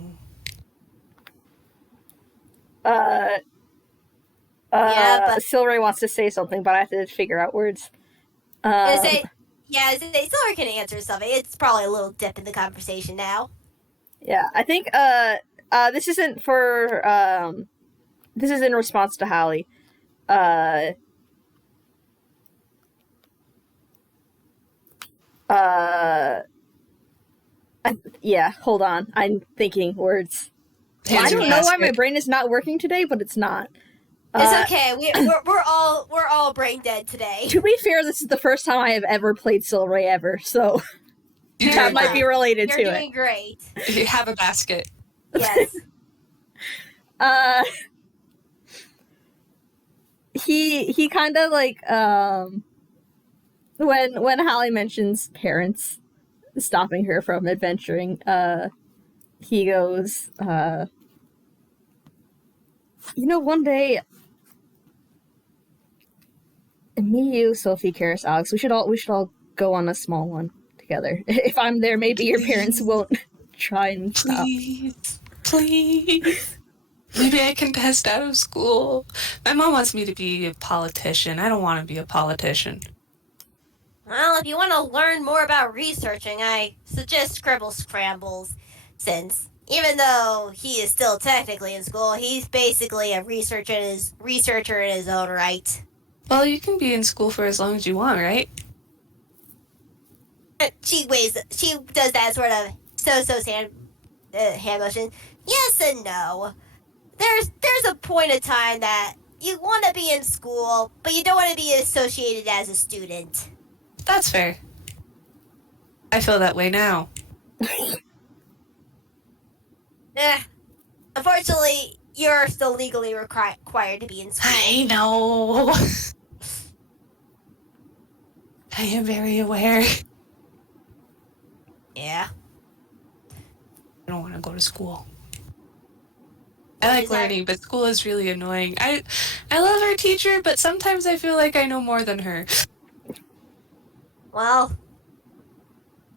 Yeah, but Silray wants to say something, but I have to figure out words. they still can answer something. It's probably a little dip in the conversation now. Yeah, I think this isn't for this is in response to Hallie. Yeah, hold on. I'm thinking words. I don't know why my brain is not working today, but it's not. It's okay. We're all brain dead today. To be fair, this is the first time I have ever played Silray ever, so that might be related to it. You're doing great. You have a basket. Yes. He kind of like when Hallie mentions parents stopping her from adventuring, he goes, one day, me, you, Sophie, Keris, Alex, we should all go on a small one together. If I'm there, maybe your parents won't try and stop. Please. Maybe I can test out of school. My mom wants me to be a politician. I don't want to be a politician. Well, if you want to learn more about researching, I suggest Scribble Scrambles, since even though he is still technically in school, he's basically a researcher in his own right. Well, you can be in school for as long as you want, right? She does that sort of so hand motion. Yes and no. There's a point of time that you want to be in school, but you don't want to be associated as a student. That's fair. I feel that way now. Unfortunately, you're still legally required to be in school. I know. I am very aware. Yeah. I don't want to go to school. I like learning, but school is really annoying. I love our teacher, but sometimes I feel like I know more than her. Well,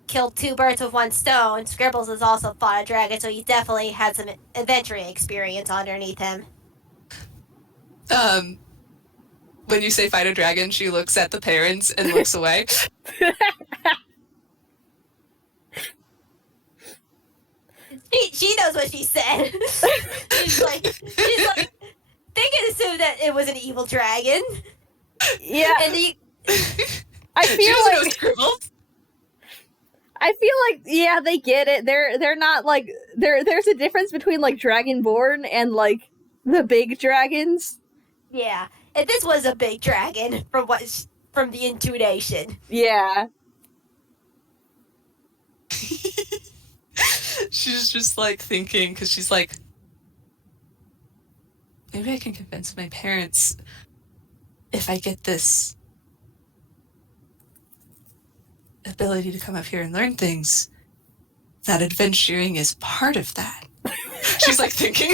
killed two birds with one stone. Scribbles has also fought a dragon, so he definitely had some adventuring experience underneath him. When you say fight a dragon, she looks at the parents and looks away. She knows what she said. she's like, they can assume that it was an evil dragon. Yeah. And I feel like yeah, they get it. They're not like there's a difference between like Dragonborn and like the big dragons. Yeah. And this was a big dragon from the intonation. Yeah. She's just like thinking, because she's like, maybe I can convince my parents if I get this ability to come up here and learn things, that adventuring is part of that. She's like thinking.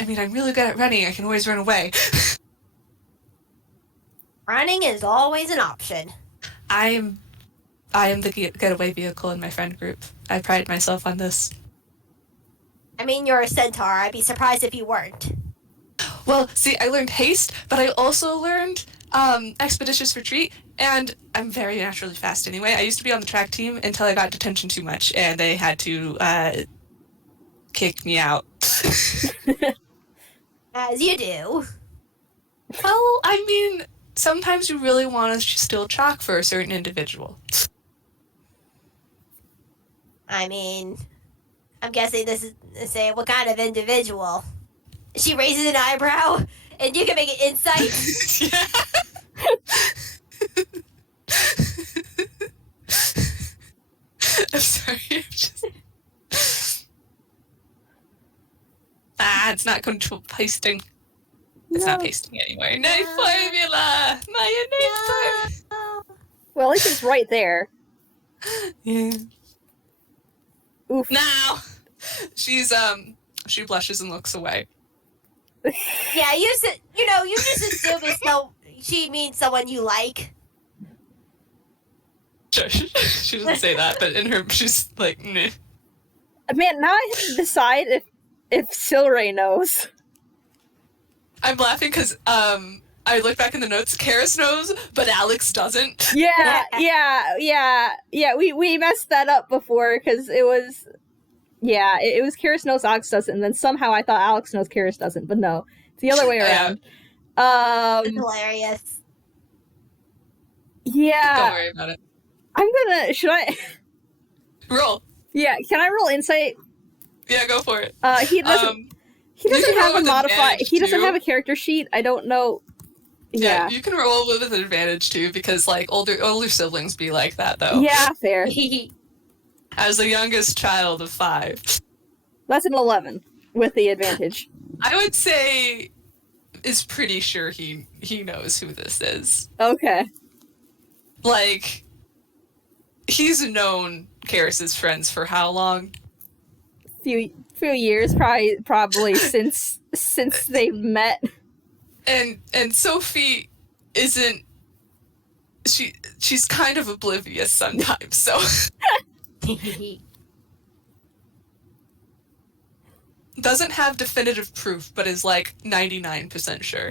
I mean, I'm really good at running. I can always run away. Running is always an option. I am the getaway vehicle in my friend group. I pride myself on this. I mean, you're a centaur. I'd be surprised if you weren't. Well, see, I learned haste, but I also learned expeditious retreat, and I'm very naturally fast anyway. I used to be on the track team until I got detention too much, and they had to kick me out. As you do. Well, I mean, sometimes you really want to steal chalk for a certain individual. I mean, I'm guessing this is saying what kind of individual. She raises an eyebrow, and you can make an insight. I'm sorry. It's not control pasting. It's not pasting anywhere. Knife formula! My knife formula! Well, at least it's right there. Yeah. Oof. Now! She blushes and looks away. Yeah, you just assume she means someone you like. Sure, she doesn't say that, but in her, she's like, meh. Man, now I have to decide if Silray knows. I'm laughing because I look back in the notes. Keris knows, but Alex doesn't. Yeah. We messed that up before because it was. Yeah, it was Keris knows, Alex doesn't, and then somehow I thought Alex knows, Keris doesn't, but no, it's the other way around. Hilarious. Yeah. Don't worry about it. I'm gonna. Should I Roll. Yeah, can I roll insight? Yeah, go for it. He doesn't. He doesn't can have roll a with modifier. advantage, He doesn't too. have a character sheet. I don't know. Yeah. You can roll with an advantage too, because like older siblings be like that though. Yeah, fair. As the youngest child of 5, That's an 11 with the advantage. I would say is pretty sure he knows who this is. Okay. Like, he's known Keris's friends for how long? Few years, probably since they've met. And Sophie isn't. She's kind of oblivious sometimes, so. Doesn't have definitive proof, but is like 99% sure.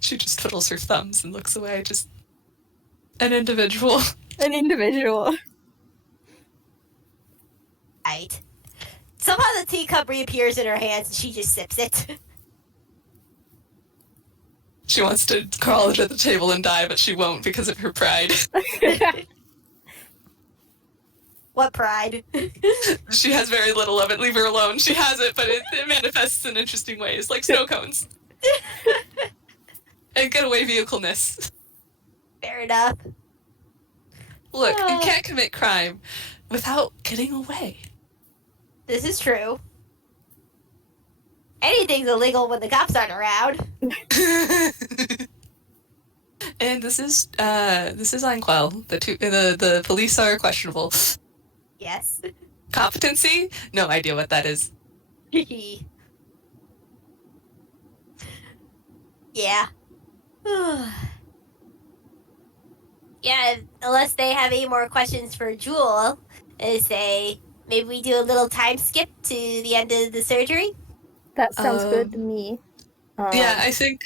She just twiddles her thumbs and looks away, just an individual. An individual. Right. Somehow the teacup reappears in her hands and she just sips it. She wants to crawl under the table and die, but she won't because of her pride. What pride? She has very little of it. Leave her alone. She has it, but it manifests in interesting ways, like snow cones. And getaway vehicle-ness. Fair enough. Look, you can't commit crime without getting away. This is true. Anything's illegal when the cops aren't around. And this is Einquell. The police are questionable. Yes. Competency? No idea what that is. Yeah. Yeah, unless they have any more questions for Jewel, say maybe we do a little time skip to the end of the surgery. That sounds good to me. Yeah, I think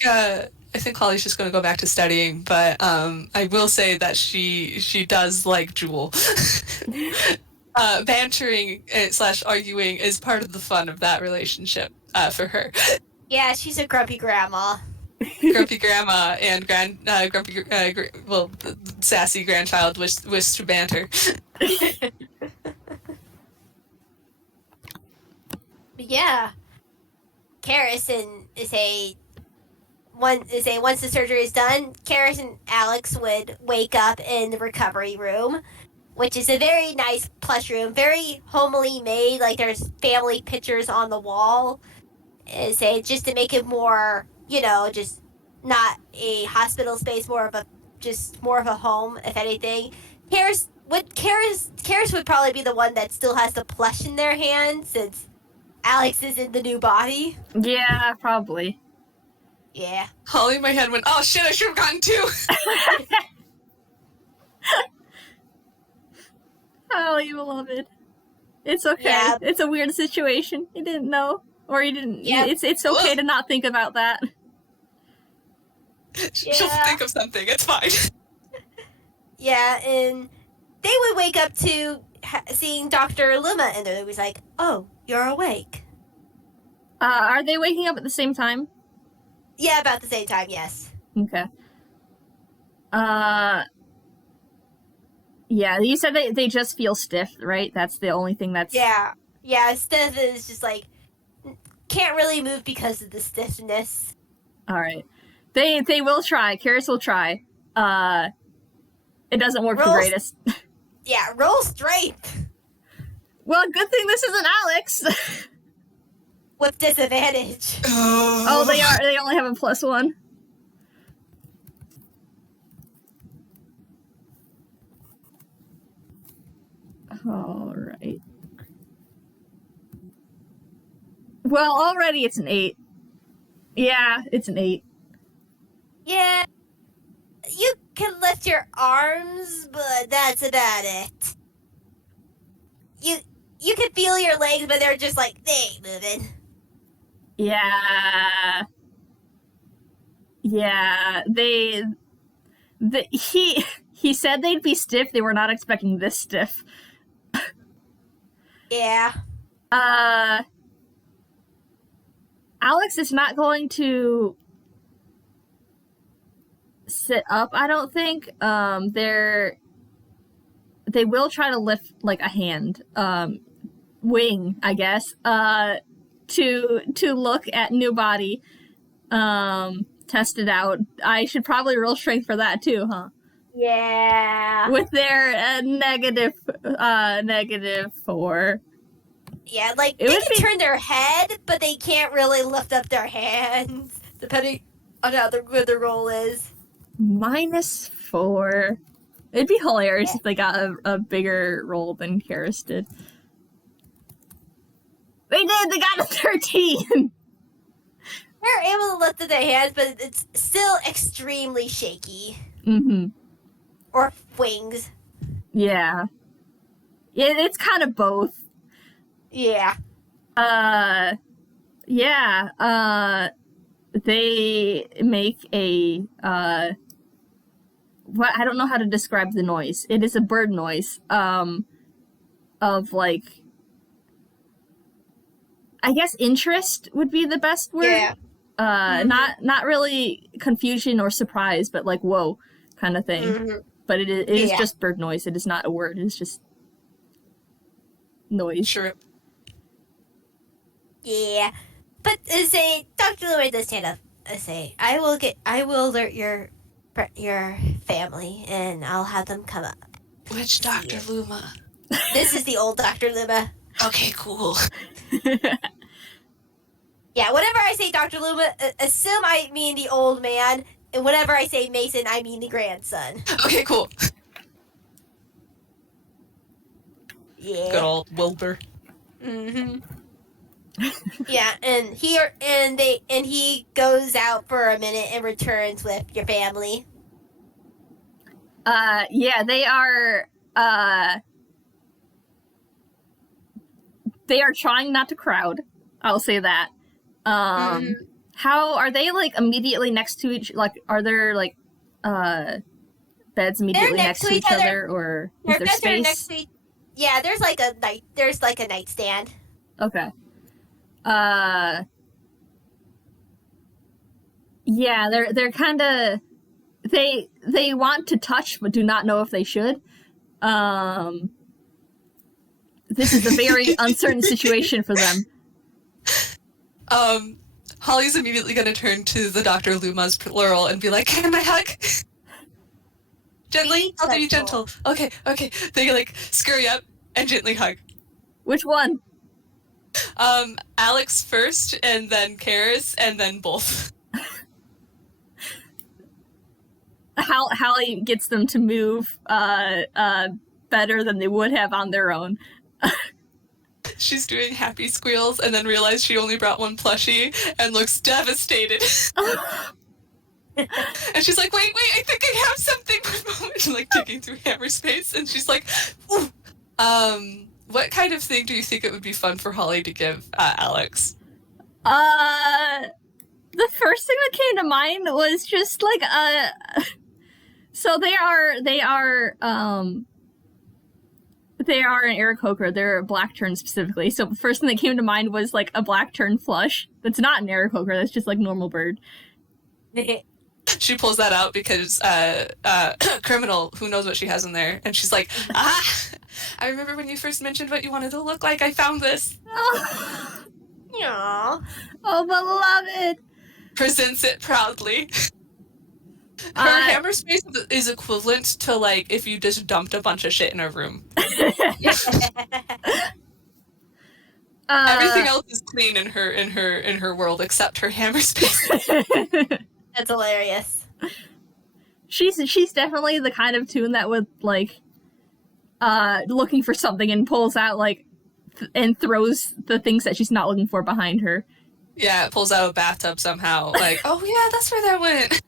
Holly's just going to go back to studying, but I will say that she does like Jewel. Bantering / arguing is part of the fun of that relationship for her. Yeah, she's a grumpy grandma. Grumpy grandma and sassy grandchild wish to banter. Yeah. Keris and once the surgery is done, Keris and Alex would wake up in the recovery room, which is a very nice plush room, very homely made. Like there's family pictures on the wall. Just to make it more, just not a hospital space, more of a home, if anything. Keris would probably be the one that still has the plush in their hand since Alex is in the new body. Yeah, probably. Yeah. Holly in my head went, oh shit, I should have gotten 2. Holly, beloved. It's okay. Yeah. It's a weird situation. You didn't know. Or you didn't. Yeah. It's okay to not think about that. She'll think of something. It's fine. Yeah, and they would wake up to seeing Dr. Luma, and they was like, "Oh, you're awake." Are they waking up at the same time? Yeah, about the same time. Yes. Okay. Yeah, you said they just feel stiff, right? That's the only thing that's... Yeah. Stiff is just like can't really move because of the stiffness. All right. They will try. Keris will try. It doesn't work the greatest. Yeah, roll strength. Well, good thing this isn't Alex. With disadvantage. Oh, they only have a +1. All right. Well, already it's an 8. Yeah, it's an 8. Yeah. You can lift your arms, but that's about it. You can feel your legs, but they're just like, they ain't moving. Yeah. Yeah, he said they'd be stiff. They were not expecting this stiff. Yeah. Alex is not going to sit up, I don't think. They will try to lift like a hand, wing, I guess, to look at new body, test it out. I should probably roll strength for that too, huh? Yeah. With their -4. Yeah, like, they can turn their head, but they can't really lift up their hands, depending on how good their roll is. -4. It'd be hilarious if they got a bigger roll than Keris did. They did! They got a 13! They're able to lift up their hands, but it's still extremely shaky. Mm-hmm. Or wings. Yeah. It's kind of both. Yeah. They make a, what, I don't know how to describe the noise. It is a bird noise, of, like, I guess interest would be the best word. Yeah. Not really confusion or surprise, but like, whoa, kind of thing. Mm-hmm. But it is just bird noise. It is not a word. It's just noise. Sure. Yeah. But say Dr. Luma does stand up. Say I will alert your family and I'll have them come up. Which Dr. Luma? This is the old Dr. Luma. Okay, cool. Yeah, whenever I say Dr. Luma, assume I mean the old man, and whenever I say Mason, I mean the grandson. Okay, cool. Yeah. Good old Wilbur. Mm-hmm. Yeah, and he goes out for a minute and returns with your family. Yeah, they are trying not to crowd. I'll say that. How are they, like, immediately next to each, like, are there, like, beds immediately next to each other, or is there space? Next to yeah, there's like a nightstand. Okay. Yeah, they're kind of, they want to touch but do not know if they should. This is a very uncertain situation for them. Holly's immediately gonna turn to the Dr. Lumas plural and be like, "Can I hug?" Gently? I'll be gentle. Okay. They, like, scurry up and gently hug. Which one? Alex first, and then Keris, and then both. Hallie gets them to move better than they would have on their own. She's doing happy squeals and then realized she only brought one plushie and looks devastated. And she's like, wait, I think I have something for a moment. Like, digging through hammer space, and she's like, ooh. What kind of thing do you think it would be fun for Holly to give Alex? The first thing that came to mind was just like so they are an Aarakocra. They're a black tern specifically. So the first thing that came to mind was like a black tern flush. That's not an Aarakocra. That's just like normal bird. She pulls that out because criminal who knows what she has in there, and she's like, I remember when you first mentioned what you wanted to look like. I found this. Aww. Oh, beloved. Presents it proudly. Her hammer space is equivalent to, like, if you just dumped a bunch of shit in a room. Everything else is clean in her world except her hammer space. That's hilarious. She's definitely the kind of toon that would, like, looking for something and pulls out, like, and throws the things that she's not looking for behind her. Yeah, it pulls out a bathtub somehow. Like, oh yeah, that's where that went.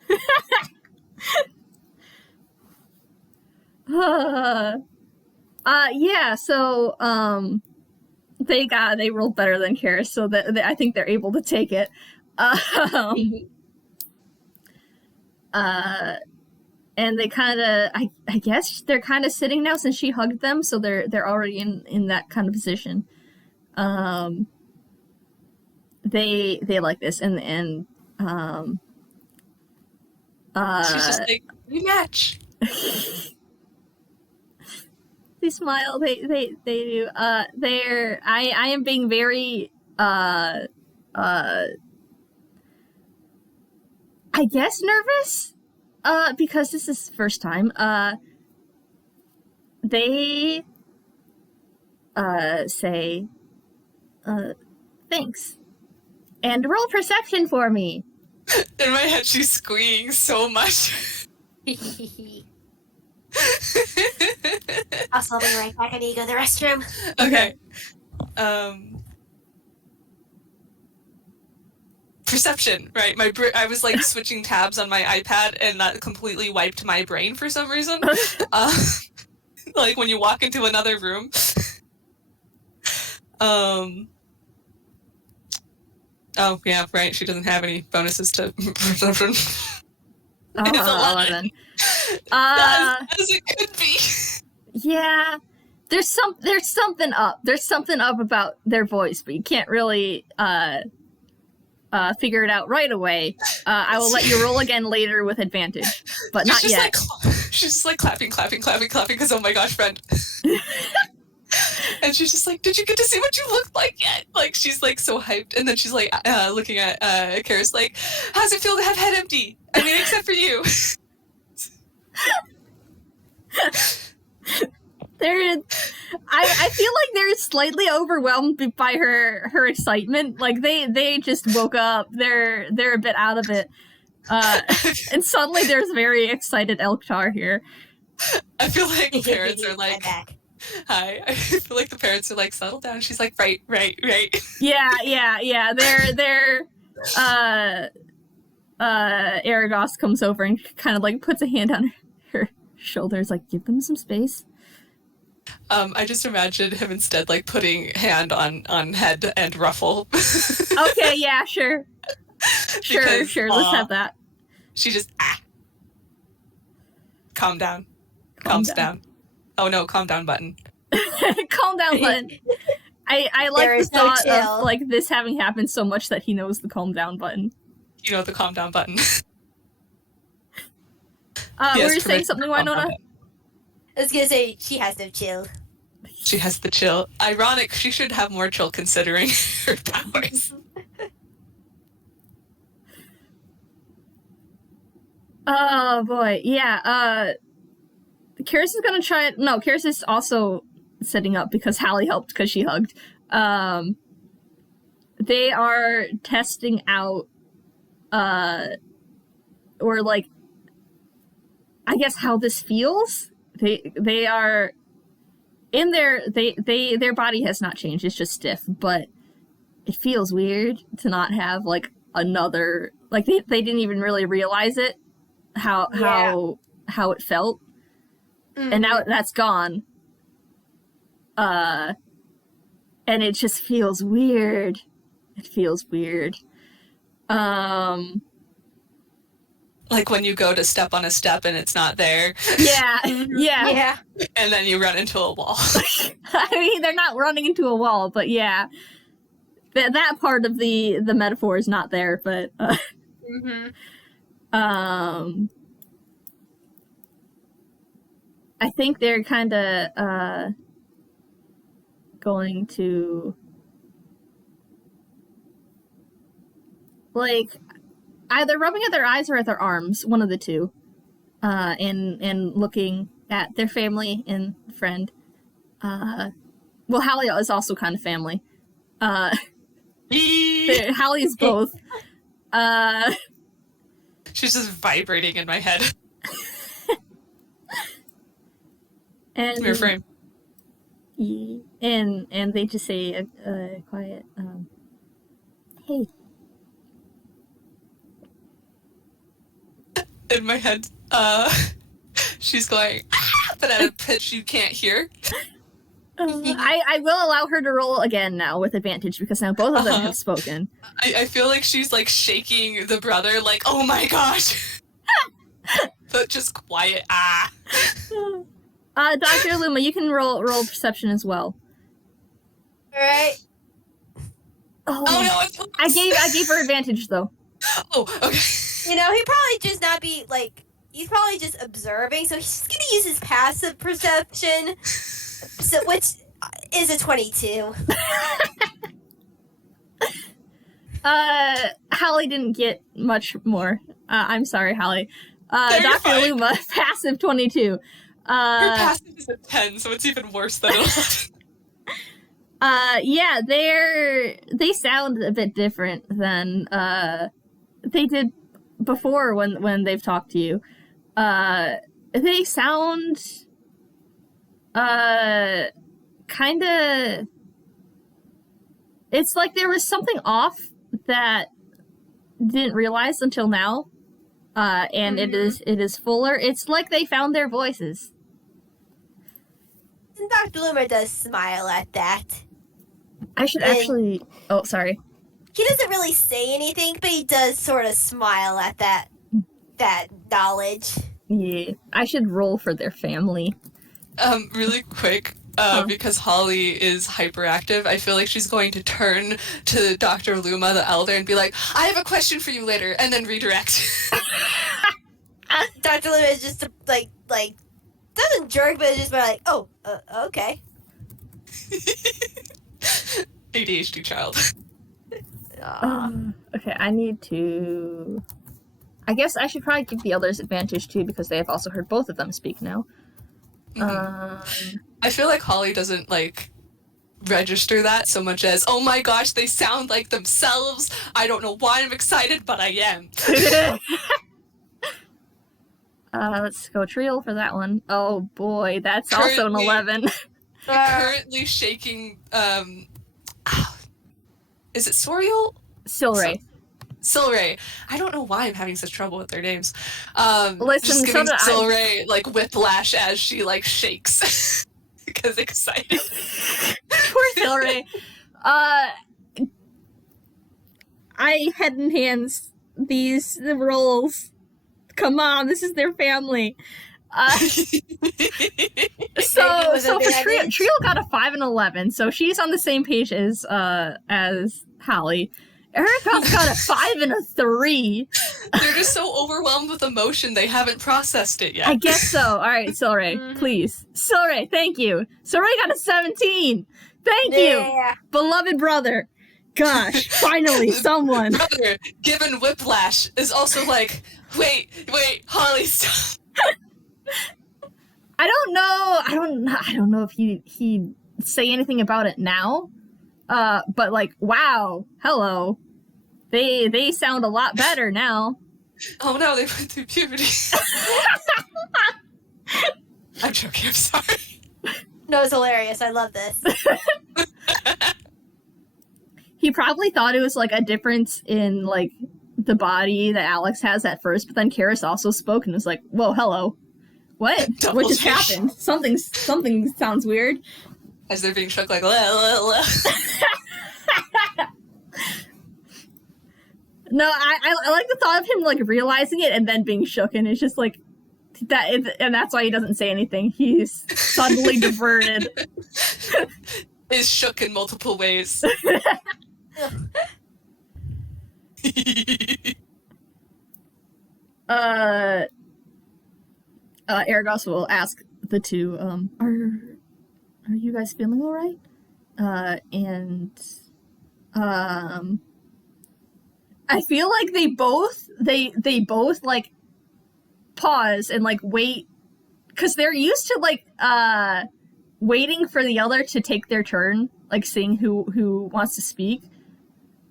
Yeah, so they rolled better than Keris, so that I think they're able to take it. And they kind of, I guess they're kind of sitting now since she hugged them, so they're already in that kind of position. They like this, and she's just like, we match. They smile. They do. I am being very I guess nervous. Because this is first time. They say thanks. And roll perception for me. In my head, she's squeeing so much. Also, I'll be right back. I need to go to the restroom. Okay. Perception, right? I was like switching tabs on my iPad, and that completely wiped my brain for some reason. Like when you walk into another room. Oh yeah, right. She doesn't have any bonuses to perception. It's 11. As it could be. Yeah, there's something up. There's something up about their voice, but you can't really figure it out right away. I will let you roll again later with advantage, but not yet. She's just like clapping, because oh my gosh, friend. And she's just like, did you get to see what you looked like yet? Like, she's like so hyped. And then she's like looking at Keris like, how's it feel to have head empty? I mean, except for you. I feel like they're slightly overwhelmed by her excitement. Like they just woke up. They're a bit out of it. And suddenly there's very excited Elktar here. I feel like parents are like, hi. I feel like the parents are like, settle down. She's like, right. Yeah. They're Aragos comes over and kind of like puts a hand on her shoulders, like, give them some space. I just imagined him instead like putting hand on head and ruffle. Okay, yeah, sure. Sure, let's have that. She just calm down. Calms down. Oh no, calm down button. Calm down button. I like the thought of like this having happened so much that he knows the calm down button. You know the calm down button. Were you saying something, Winona? I was gonna say she has no chill. She has the chill. Ironic, she should have more chill considering her powers. Oh boy, yeah. Keris is gonna try it. No, Keris is also sitting up because Hallie helped because she hugged. They are testing out, or like, I guess how this feels. They are in their body has not changed. It's just stiff, but it feels weird to not have like another, like they didn't even really realize it how it felt. Mm-hmm. And now that's gone. And it just feels weird. It feels weird. Like when you go to step on a step and it's not there. Yeah. And then you run into a wall. I mean, they're not running into a wall, but yeah. That part of the metaphor is not there, but I think they're kind of going to like either rubbing at their eyes or at their arms, one of the two, and looking at their family and friend. Well, Hallie is also kind of family. Hallie's both. She's just vibrating in my head. And Mirror frame. And they just say a quiet, hey. In my head, she's going, ah! But at a pitch you can't hear. I will allow her to roll again now with advantage because now both of them have spoken. I feel like she's like shaking the brother, like, oh my gosh. But just quiet. Dr. Luma, you can roll perception as well. Alright. Oh no! I gave her advantage though. Oh, okay. You know, he'd probably just not be like. He's probably just observing, so he's just gonna use his passive perception, which is a 22. Hallie didn't get much more. I'm sorry, Hallie. Dr. Luma, passive 22. Her passive is a 10, so it's even worse than 11. Yeah, they sound a bit different than they did before when they've talked to you. They sound kind of. It's like there was something off that didn't realize until now. And it is fuller. It's like they found their voices. And Dr. Loomer does smile at that. I should actually. Oh, sorry. He doesn't really say anything, but he does sort of smile at that knowledge. Yeah, I should roll for their family. Really quick, because Holly is hyperactive, I feel like she's going to turn to Dr. Luma, the elder, and be like, I have a question for you later, and then redirect. Dr. Luma is just like doesn't jerk, but it's just like, oh, okay. ADHD child. Okay, I need to. I guess I should probably give the others advantage too because they have also heard both of them speak now. I feel like Holly doesn't register that so much as, oh my gosh, they sound like themselves. I don't know why I'm excited, but I am. Let's go Trial for that one. Oh boy, that's also an 11. Currently shaking. Is it Soriel? Silray. Silray. I don't know why I'm having such trouble with their names. Listen, just giving so Silray whiplash as she shakes because excited. Poor Silray. I head and hands the roles. Come on, this is their family. So for Trio got a 5 and 11, so she's on the same page as Hallie. Erica's got a 5 and a 3. They're just so overwhelmed with emotion they haven't processed it yet. I guess so. All right, Silray, please. Silray, thank you. Silray got a 17. Thank you, beloved brother. Gosh, finally, someone. Brother, given whiplash, is also like, wait, Holly, stop. I don't know if he'd say anything about it now. But wow, hello. They sound a lot better now. Oh no, they went through puberty. I'm joking, I'm sorry. No, it's hilarious. I love this. He probably thought it was a difference in the body that Alex has at first, but then Keris also spoke and was like, whoa, hello. What? What just happened? Something sounds weird. As they're being shook la, la, la. No, I like the thought of him realizing it and then being shook, and it's just that, and that's why he doesn't say anything. He's suddenly diverted. Is shook in multiple ways. Aragos will ask the two, are you guys feeling all right? And I feel like they both pause and wait, because they're used to waiting for the other to take their turn, seeing who wants to speak.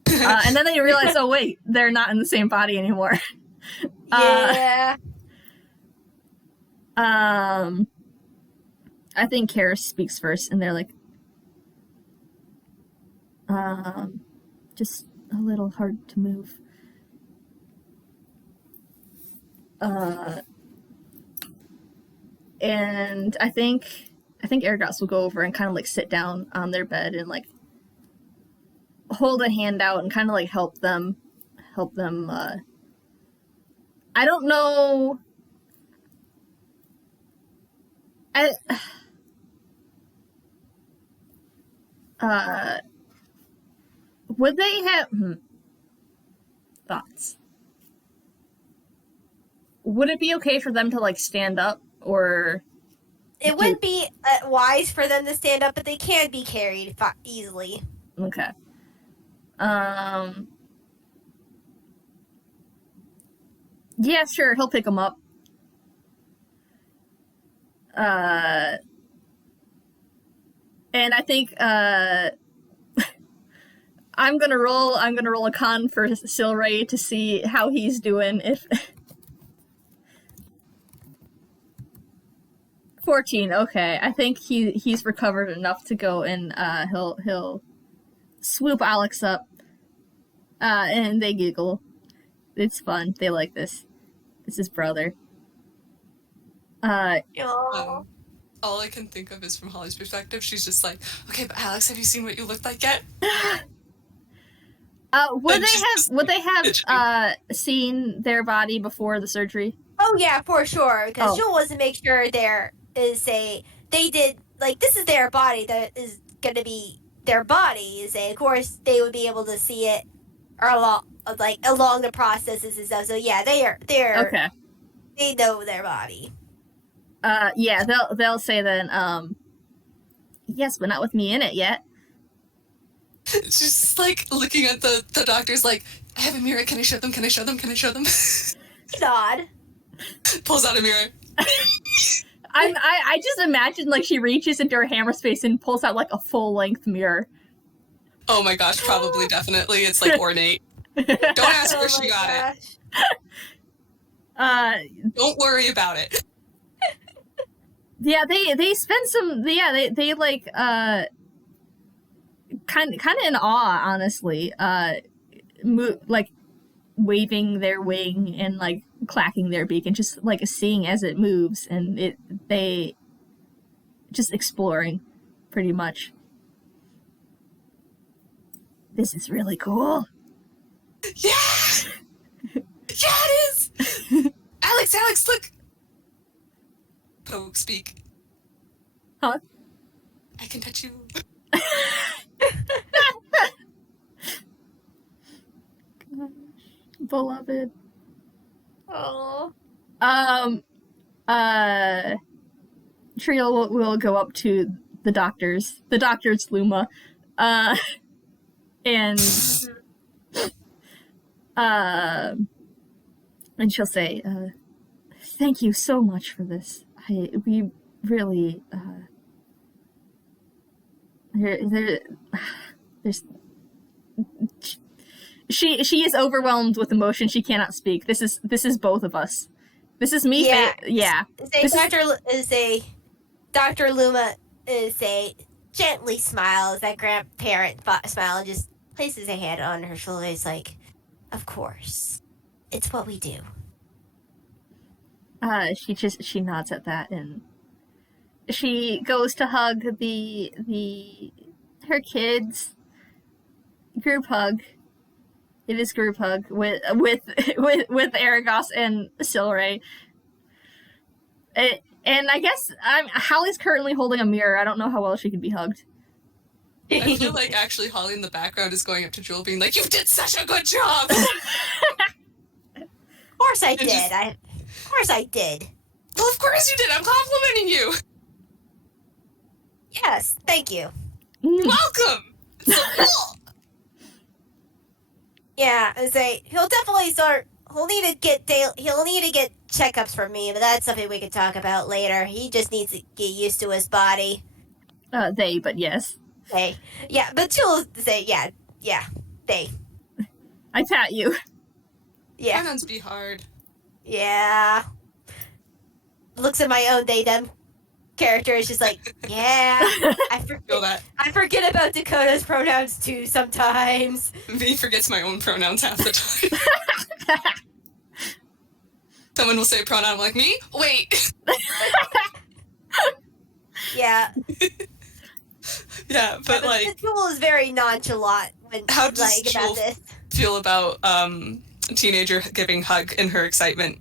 And then they realize, oh wait, they're not in the same body anymore. Yeah. I think Keris speaks first, and they're like, Just a little hard to move. And I think Ergos will go over and kind of like sit down on their bed and like hold a hand out and kind of like help them. I don't know. Would they have thoughts? Would it be okay for them to like stand up, or it wouldn't be wise for them to stand up, but they can be carried easily. Okay. Yeah, sure. He'll pick them up. And I think I'm gonna roll a con for Silray to see how he's doing. If 14, okay. I think he's recovered enough to go, and he'll swoop Alex up. And they giggle. It's fun. They like this. It's his brother. All I can think of is from Holly's perspective. She's just like, okay, but Alex, have you seen what you look like yet? Would they have seen their body before the surgery? Oh yeah, for sure. Because Yule wants to make sure this is their body that is going to be their body. Of course, they would be able to see it along the processes and stuff. So yeah, they're okay. They know their body. Yeah, they'll say then, yes, but not with me in it yet. She's just like looking at the doctors like, I have a mirror, can I show them? God. Pulls out a mirror. I just imagine like she reaches into her hammer space and pulls out like a full-length mirror. Oh my gosh, probably, definitely. It's like ornate. Don't ask where she got it. Don't worry about it. Yeah, they spend some. Yeah, they like kind of in awe, honestly. Like waving their wing and like clacking their beak and just like seeing as it moves, and they just exploring, pretty much. This is really cool. Yeah, yeah, it is. Alex, look. Poke speak. Huh? I can touch you. Beloved. Oh. Trio will go up to the doctors. The doctor's Luma. And she'll say, thank you so much for this. We really, there's she is overwhelmed with emotion. She cannot speak. This is both of us. This is me. Yeah. Dr. Luma gently smiles, that grandparent smile, and just places a hand on her shoulder. It's like, of course, it's what we do. She nods at that, and she goes to hug her kids. Group hug. It is group hug with Aragos and Silray. And I guess Holly's currently holding a mirror. I don't know how well she could be hugged. I feel like actually Holly in the background is going up to Jewel being like, you did such a good job! Of course I did. Of course I did. Well, of course you did. I'm complimenting you. Yes, thank you. You're welcome. It's so cool. Yeah, he'll definitely start. He'll need to get checkups from me, but that's something we can talk about later. He just needs to get used to his body. But yes. They. Yeah, but you'll say, yeah, they. I pat you. Yeah. Pronouns be hard. Yeah. Looks at my own they, them character is just like, yeah, Feel that. I forget about Dakota's pronouns too sometimes. Me forgets my own pronouns half the time. Someone will say a pronoun, I'm like, me? Wait. Yeah. Yeah, but like, Jewel is very nonchalant when how does like Jewel about this. feel about a teenager giving hug in her excitement?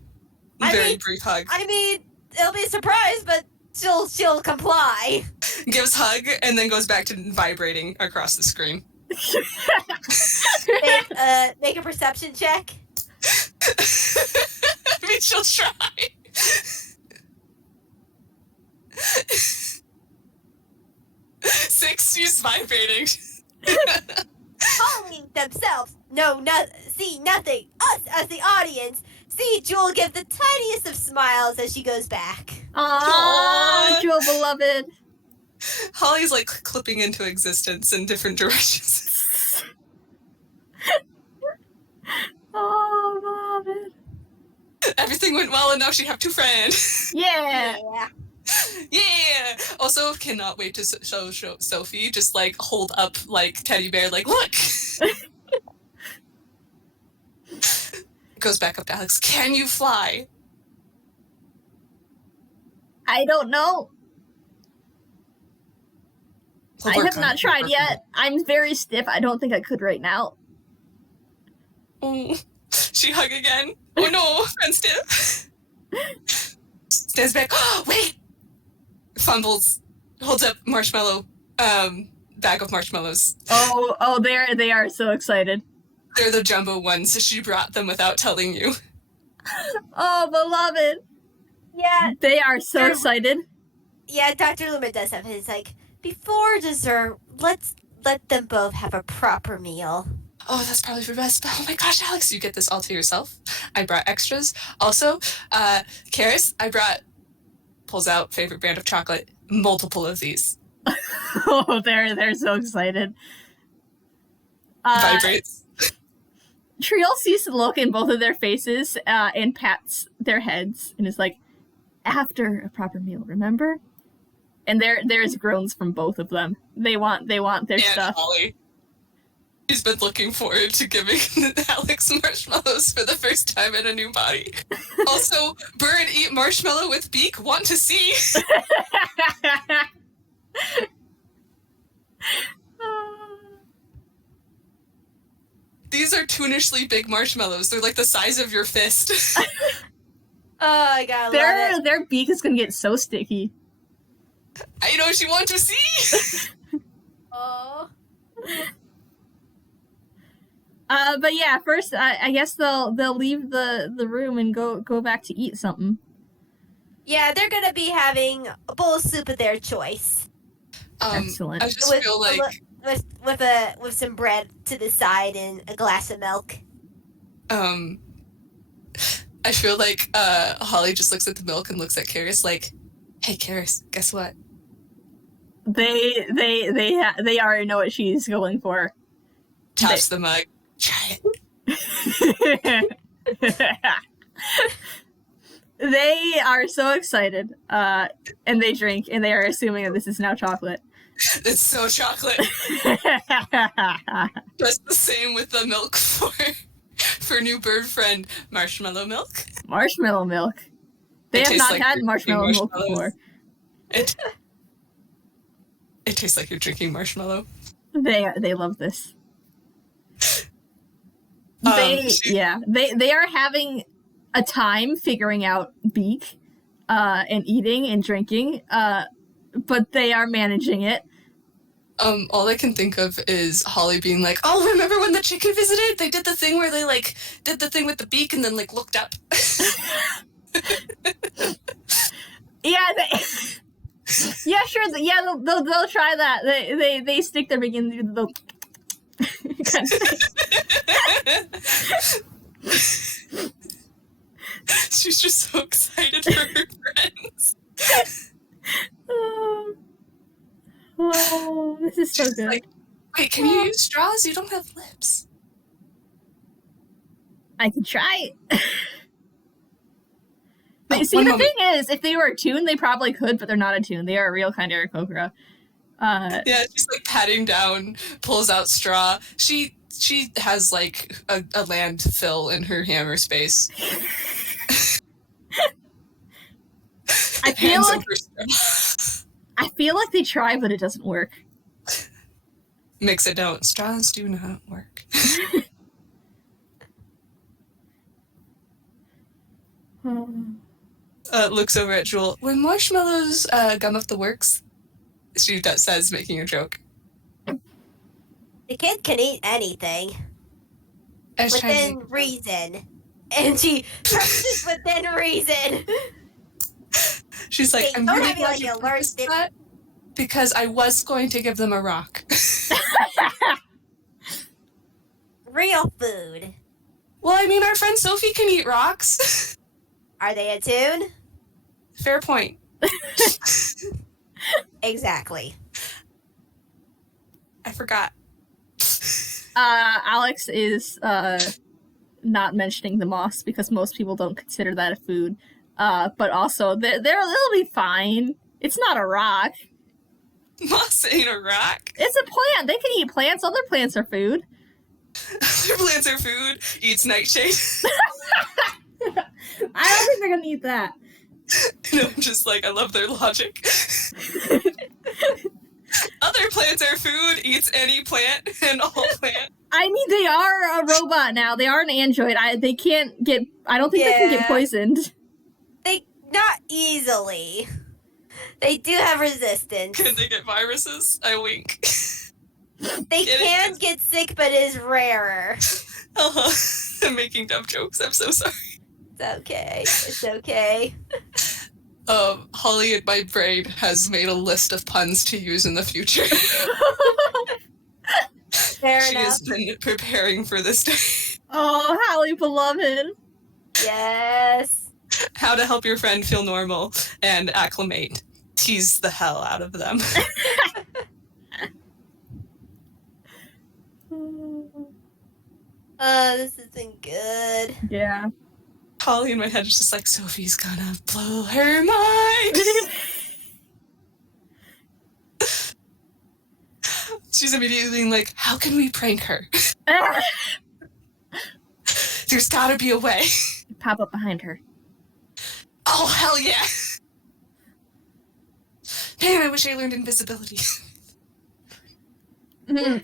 Very brief hug. I mean, it'll be a surprise, but she'll comply. Gives hug and then goes back to vibrating across the screen. Make a perception check. I mean, she'll try. 6, she's vibrating. Holly themselves see nothing. Us as the audience see Jewel give the tiniest of smiles as she goes back. Aww, Jewel beloved. Holly's like clipping into existence in different directions. Oh, beloved. Everything went well and now she have 2 friends. Yeah. Yeah. Also, cannot wait to show Sophie just like hold up like teddy bear, like look. Goes back up to Alex. Can you fly? I don't know. I have not tried yet. I'm very stiff. I don't think I could right now. Oh, she hug again. Oh no, friend stiff. Stands back. Oh, wait. Fumbles. Holds up marshmallow. Bag of marshmallows. Oh, they are so excited. They're the jumbo ones. So she brought them without telling you. Oh, beloved. Yeah. They are so excited. Yeah, Dr. Luma does have his like, before dessert, let's let them both have a proper meal. Oh, that's probably for best. Oh my gosh, Alex, you get this all to yourself. I brought extras. Also, Keris, I brought, pulls out favorite brand of chocolate, multiple of these. Oh, they're so excited. Vibrates. Triol sees the look in both of their faces and pats their heads and is like, after a proper meal, remember? And there's groans from both of them. They want their and stuff. Holly. She's been looking forward to giving Alex marshmallows for the first time in a new body. Also, bird eat marshmallow with beak, want to see. These are tunishly big marshmallows. They're like the size of your fist. Oh, I gotta love it. Their beak is gonna get so sticky. I know she wants to see. Oh. But yeah, first I guess they'll leave the room and go back to eat something. Yeah, they're gonna be having a bowl of soup of their choice. Excellent. I just feel like with some bread to the side and a glass of milk. I feel like Holly just looks at the milk and looks at Keris like, "Hey, Keris, guess what?" They already know what she's going for. Taps the mug. Try it. They are so excited, and they drink, and they are assuming that this is now chocolate. It's so chocolate. Just the same with the milk for new bird friend, marshmallow milk. Marshmallow milk. They have not like had marshmallow milk before. It tastes like you're drinking marshmallow. They love this. They are having a time figuring out beak, and eating and drinking, but they are managing it. All I can think of is Holly being like, "Oh, remember when the chicken visited? They did the thing where they like did the thing with the beak and then like looked up." Yeah, sure. Yeah, they'll try that. They stick their beak in the. She's just so excited for her friends. Oh, this is so good. Like, wait, can you use straws? You don't have lips. I can try. See, the thing is, if they were attuned, they probably could, but they're not attuned. They are a real kind of Aarakocra. Yeah, she's like patting down, pulls out straw. She has like a landfill in her hammer space. I feel like they try, but it doesn't work. Mix it don't. Straws do not work. Looks over at Jewel. When marshmallows gum up the works, she says, making a joke. The kid can eat anything within reason, and she presses within reason. She's like, I'm don't really have glad like you alert that because I was going to give them a rock. Real food. Well, I mean, our friend Sophie can eat rocks. Are they attuned? Fair point. Exactly. I forgot. Alex is not mentioning the moss because most people don't consider that a food. But also, they'll be fine. It's not a rock. Moss ain't a rock. It's a plant. They can eat plants. Other plants are food. Other plants are food. Eats nightshade. I don't think they're gonna eat that. No, I'm just like, I love their logic. Other plants are food. Eats any plant and all plant. I mean, they are a robot now. They are an android. They can't get. I don't think they can get poisoned. They not easily. They do have resistance. Can they get viruses? I wink. They can get sick, but it is rarer. I'm making dumb jokes. I'm so sorry. It's okay. It's okay. Holly in my brain has made a list of puns to use in the future. Fair She enough. has been preparing for this day. Oh, Holly, beloved. Yes. How to help your friend feel normal and acclimate. Tease the hell out of them. This has been good. Yeah. Holly in my head is just like, Sophie's gonna blow her mind. She's immediately being like, how can we prank her? There's gotta be a way. Pop up behind her. Oh, hell yeah. Man, I wish I learned invisibility.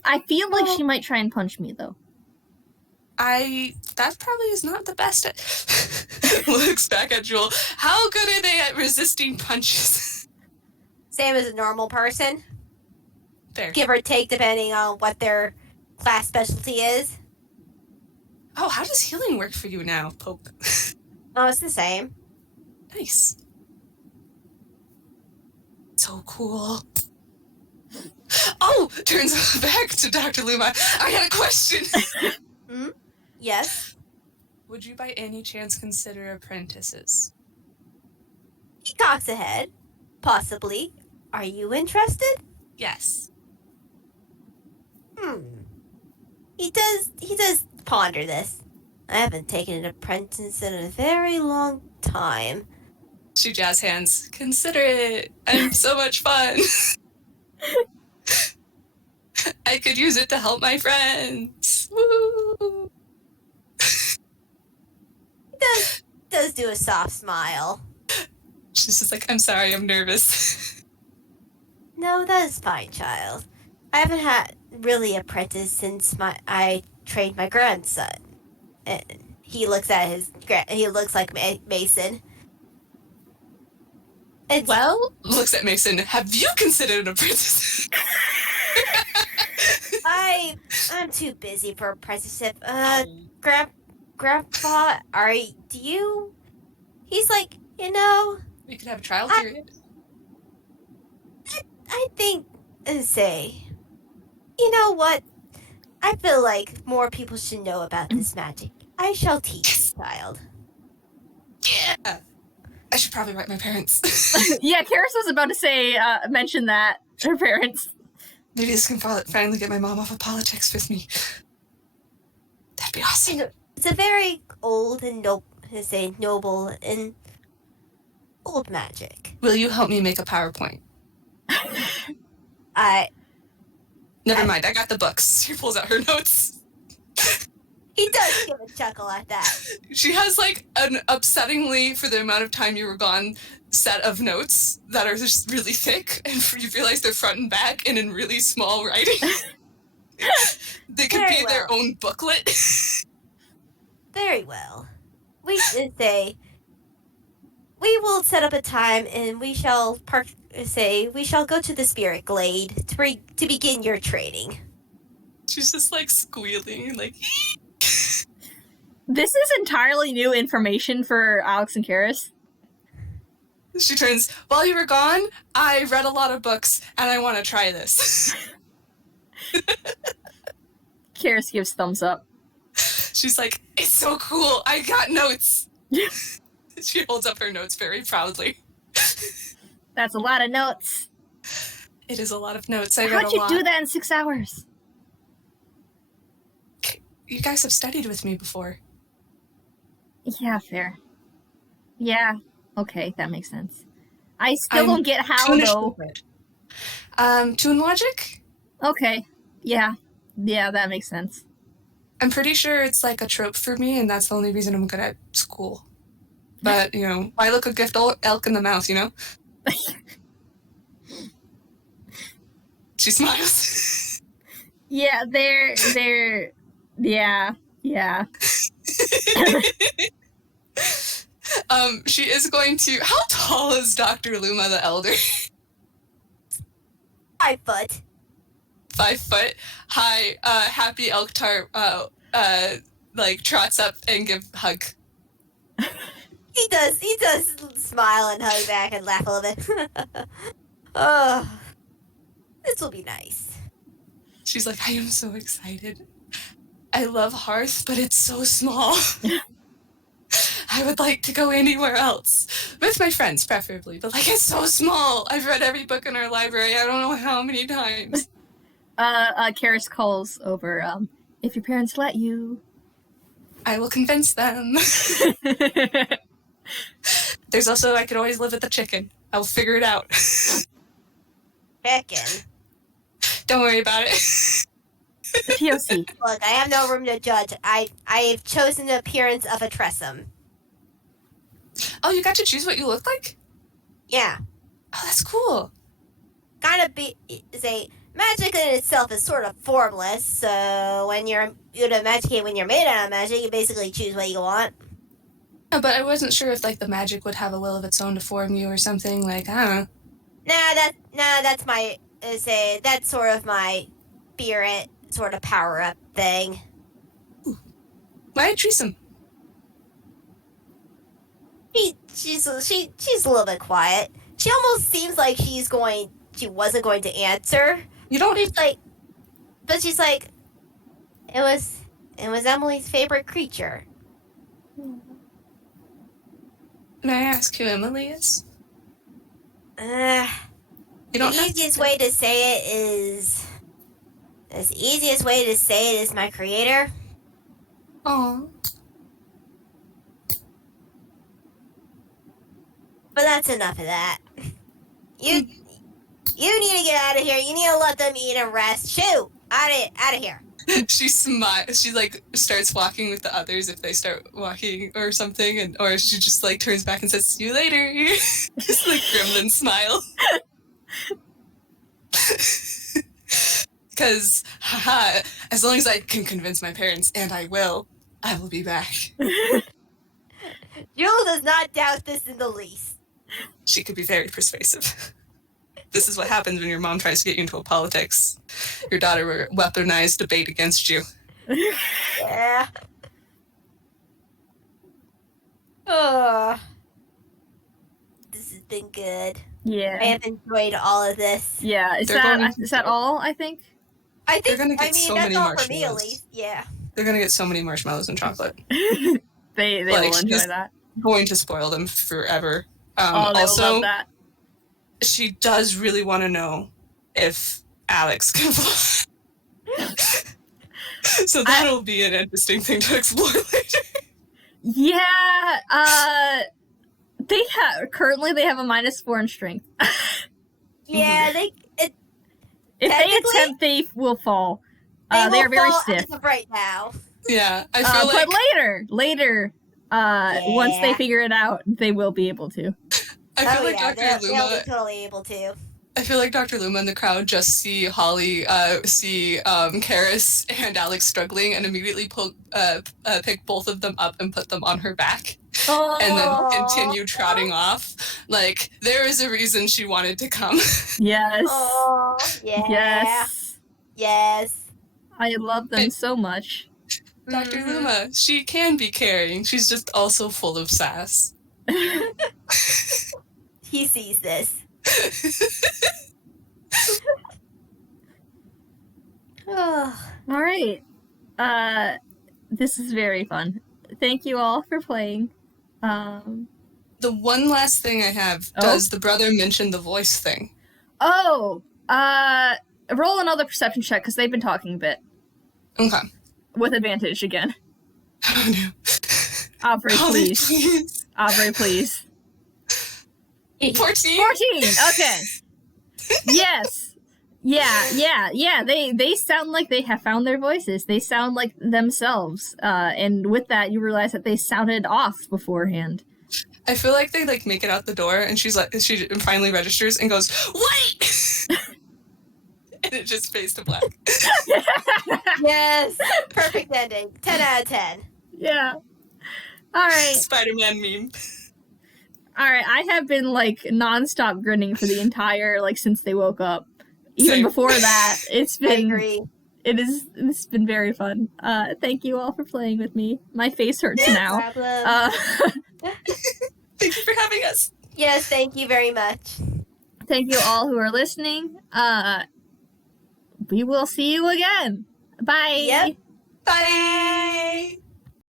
I feel like she might try and punch me, though. That probably is not the best at... Looks back at Jewel. How good are they at resisting punches? Same as a normal person. There. Give or take, depending on what their class specialty is. Oh, how does healing work for you now, Poke? Oh, it's the same. Nice. So cool. Oh, turns back to Dr. Luma. I got a question. Yes. Would you by any chance consider apprentices? He cocks ahead. Possibly. Are you interested? Yes. He does ponder this. I haven't taken an apprentice in a very long time. She jazz hands. Consider it. I'm so much fun. I could use it to help my friends. Woo! He does do a soft smile. She's just like, I'm sorry, I'm nervous. No, that is fine, child. I haven't had really apprentice since I trained my grandson. And he looks like Mason. Well, looks at Mason. Have you considered an apprentice? I'm too busy for apprenticeship. Grandpa, do you? He's like, We could have a trial period. I think, you know what? I feel like more people should know about this magic. I shall teach the child. Yeah. I should probably write my parents. Yeah, Keris was about to mention that. Her parents. Maybe this can finally get my mom off of politics with me. That'd be awesome. It's a very old and noble and old magic. Will you help me make a PowerPoint? Never mind, I got the books. She pulls out her notes. He does give a chuckle at that. She has, like, an upsettingly, for the amount of time you were gone, set of notes that are just really thick, and you realize they're front and back and in really small writing. They could Very be their own booklet. Very well. We should say we will set up a time and we shall we shall go to the spirit glade to begin your training. She's just like squealing, like. This is entirely new information for Alex and Keris. She turns, while you were gone, I read a lot of books and I want to try this. Keris gives thumbs up. She's like, it's so cool, I got notes. She holds up her notes very proudly. That's a lot of notes. It is a lot of notes. I read a lot. How'd you do that in 6 hours? You guys have studied with me before. Yeah, fair. Yeah, okay, that makes sense. I still don't get how, though. Toon logic? Okay, yeah, that makes sense. I'm pretty sure it's like a trope for me, and that's the only reason I'm good at school. But, you know, why look a gift elk in the mouth, you know? She smiles. Yeah, they're, yeah. She is going to, how tall is Dr. Luma the Elder? 5 foot. 5 foot. Hi, happy elk tart, like, trots up and give a hug. He does smile and hug back and laugh a little bit. Oh, this will be nice. She's like, I am so excited. I love Hearth, but it's so small. I would like to go anywhere else. With my friends, preferably. But, like, it's so small. I've read every book in our library. I don't know how many times. Keris calls over, if your parents let you. I will convince them. There's also, I could always live with the chicken. I'll figure it out. Chicken. Don't worry about it. The POC. Look, I have no room to judge. I've chosen the appearance of a tressum. Oh, you got to choose what you look like? Yeah. Oh, that's cool. Kind of magic in itself is sort of formless, so when you're gonna magicate when you're made out of magic, you basically choose what you want. Yeah, but I wasn't sure if, like, the magic would have a will of its own to form you or something, like, I don't know. That's my, that's sort of my spirit sort of power-up thing. Ooh. Why Treesome? She's a little bit quiet. She almost seems like she wasn't going to answer. You don't. She's like, it was Emily's favorite creature. May I ask who Emily is? The easiest way to say it is my creator. Aww. But that's enough of that. You need to get out of here. You need to let them eat and rest. Shoot! Out of here. She smiles. She, like, starts walking with the others if they start walking or something, or she just, like, turns back and says, "See you later." Just, like, gremlin smile. Because, haha, as long as I can convince my parents, and I will be back. Yule does not doubt this in the least. She could be very persuasive. This is what happens when your mom tries to get you into a politics. Your daughter will weaponize debate against you. Yeah. Oh. This has been good. Yeah. I have enjoyed all of this. Yeah, is that all, I think? I think, They're gonna get so that's many all for me at marshmallows. least. Yeah. They're gonna get so many marshmallows and chocolate. They Like, will enjoy she's that. Going to spoil them forever. They Also, will love that. she does really want to know if Alex can fly. So that'll be an interesting thing to explore later. Yeah, Currently they have a -4 in strength. Yeah, If they attempt, they will fall. They are very stiff. As of right now. Yeah, I feel but later, once they figure it out, they will be able to. I feel like Dr. They'll Luma. be totally able to. I feel like Dr. Luma and the crowd just see Holly, Keris and Alex struggling, and immediately pick both of them up and put them on her back, and then continue trotting off. Like, there is a reason she wanted to come. Yes. Oh, yeah. Yes. I love them so much. Dr. Luma, she can be caring. She's just also full of sass. He sees this. All right. This is very fun. Thank you all for playing. The one last thing I have, does the brother mention the voice thing? Roll another perception check, because they've been talking a bit. Okay. With advantage again. Oh no. Aubrey, please. Aubrey, please. 14? 14! Okay. Yes. Yeah. They sound like they have found their voices. They sound like themselves. And with that, you realize that they sounded off beforehand. I feel like they make it out the door, and she finally registers and goes, "Wait!" And it just fades to black. Yes. Perfect ending. 10 out of 10. Yeah. All right. Spider-Man meme. All right. I have been nonstop grinning for the entire since they woke up. Even before that, it's been. I agree. It's been very fun. Thank you all for playing with me. My face hurts now. Problem. Thank you for having us. Yes, thank you very much. Thank you all who are listening. We will see you again. Bye. Yep. Bye.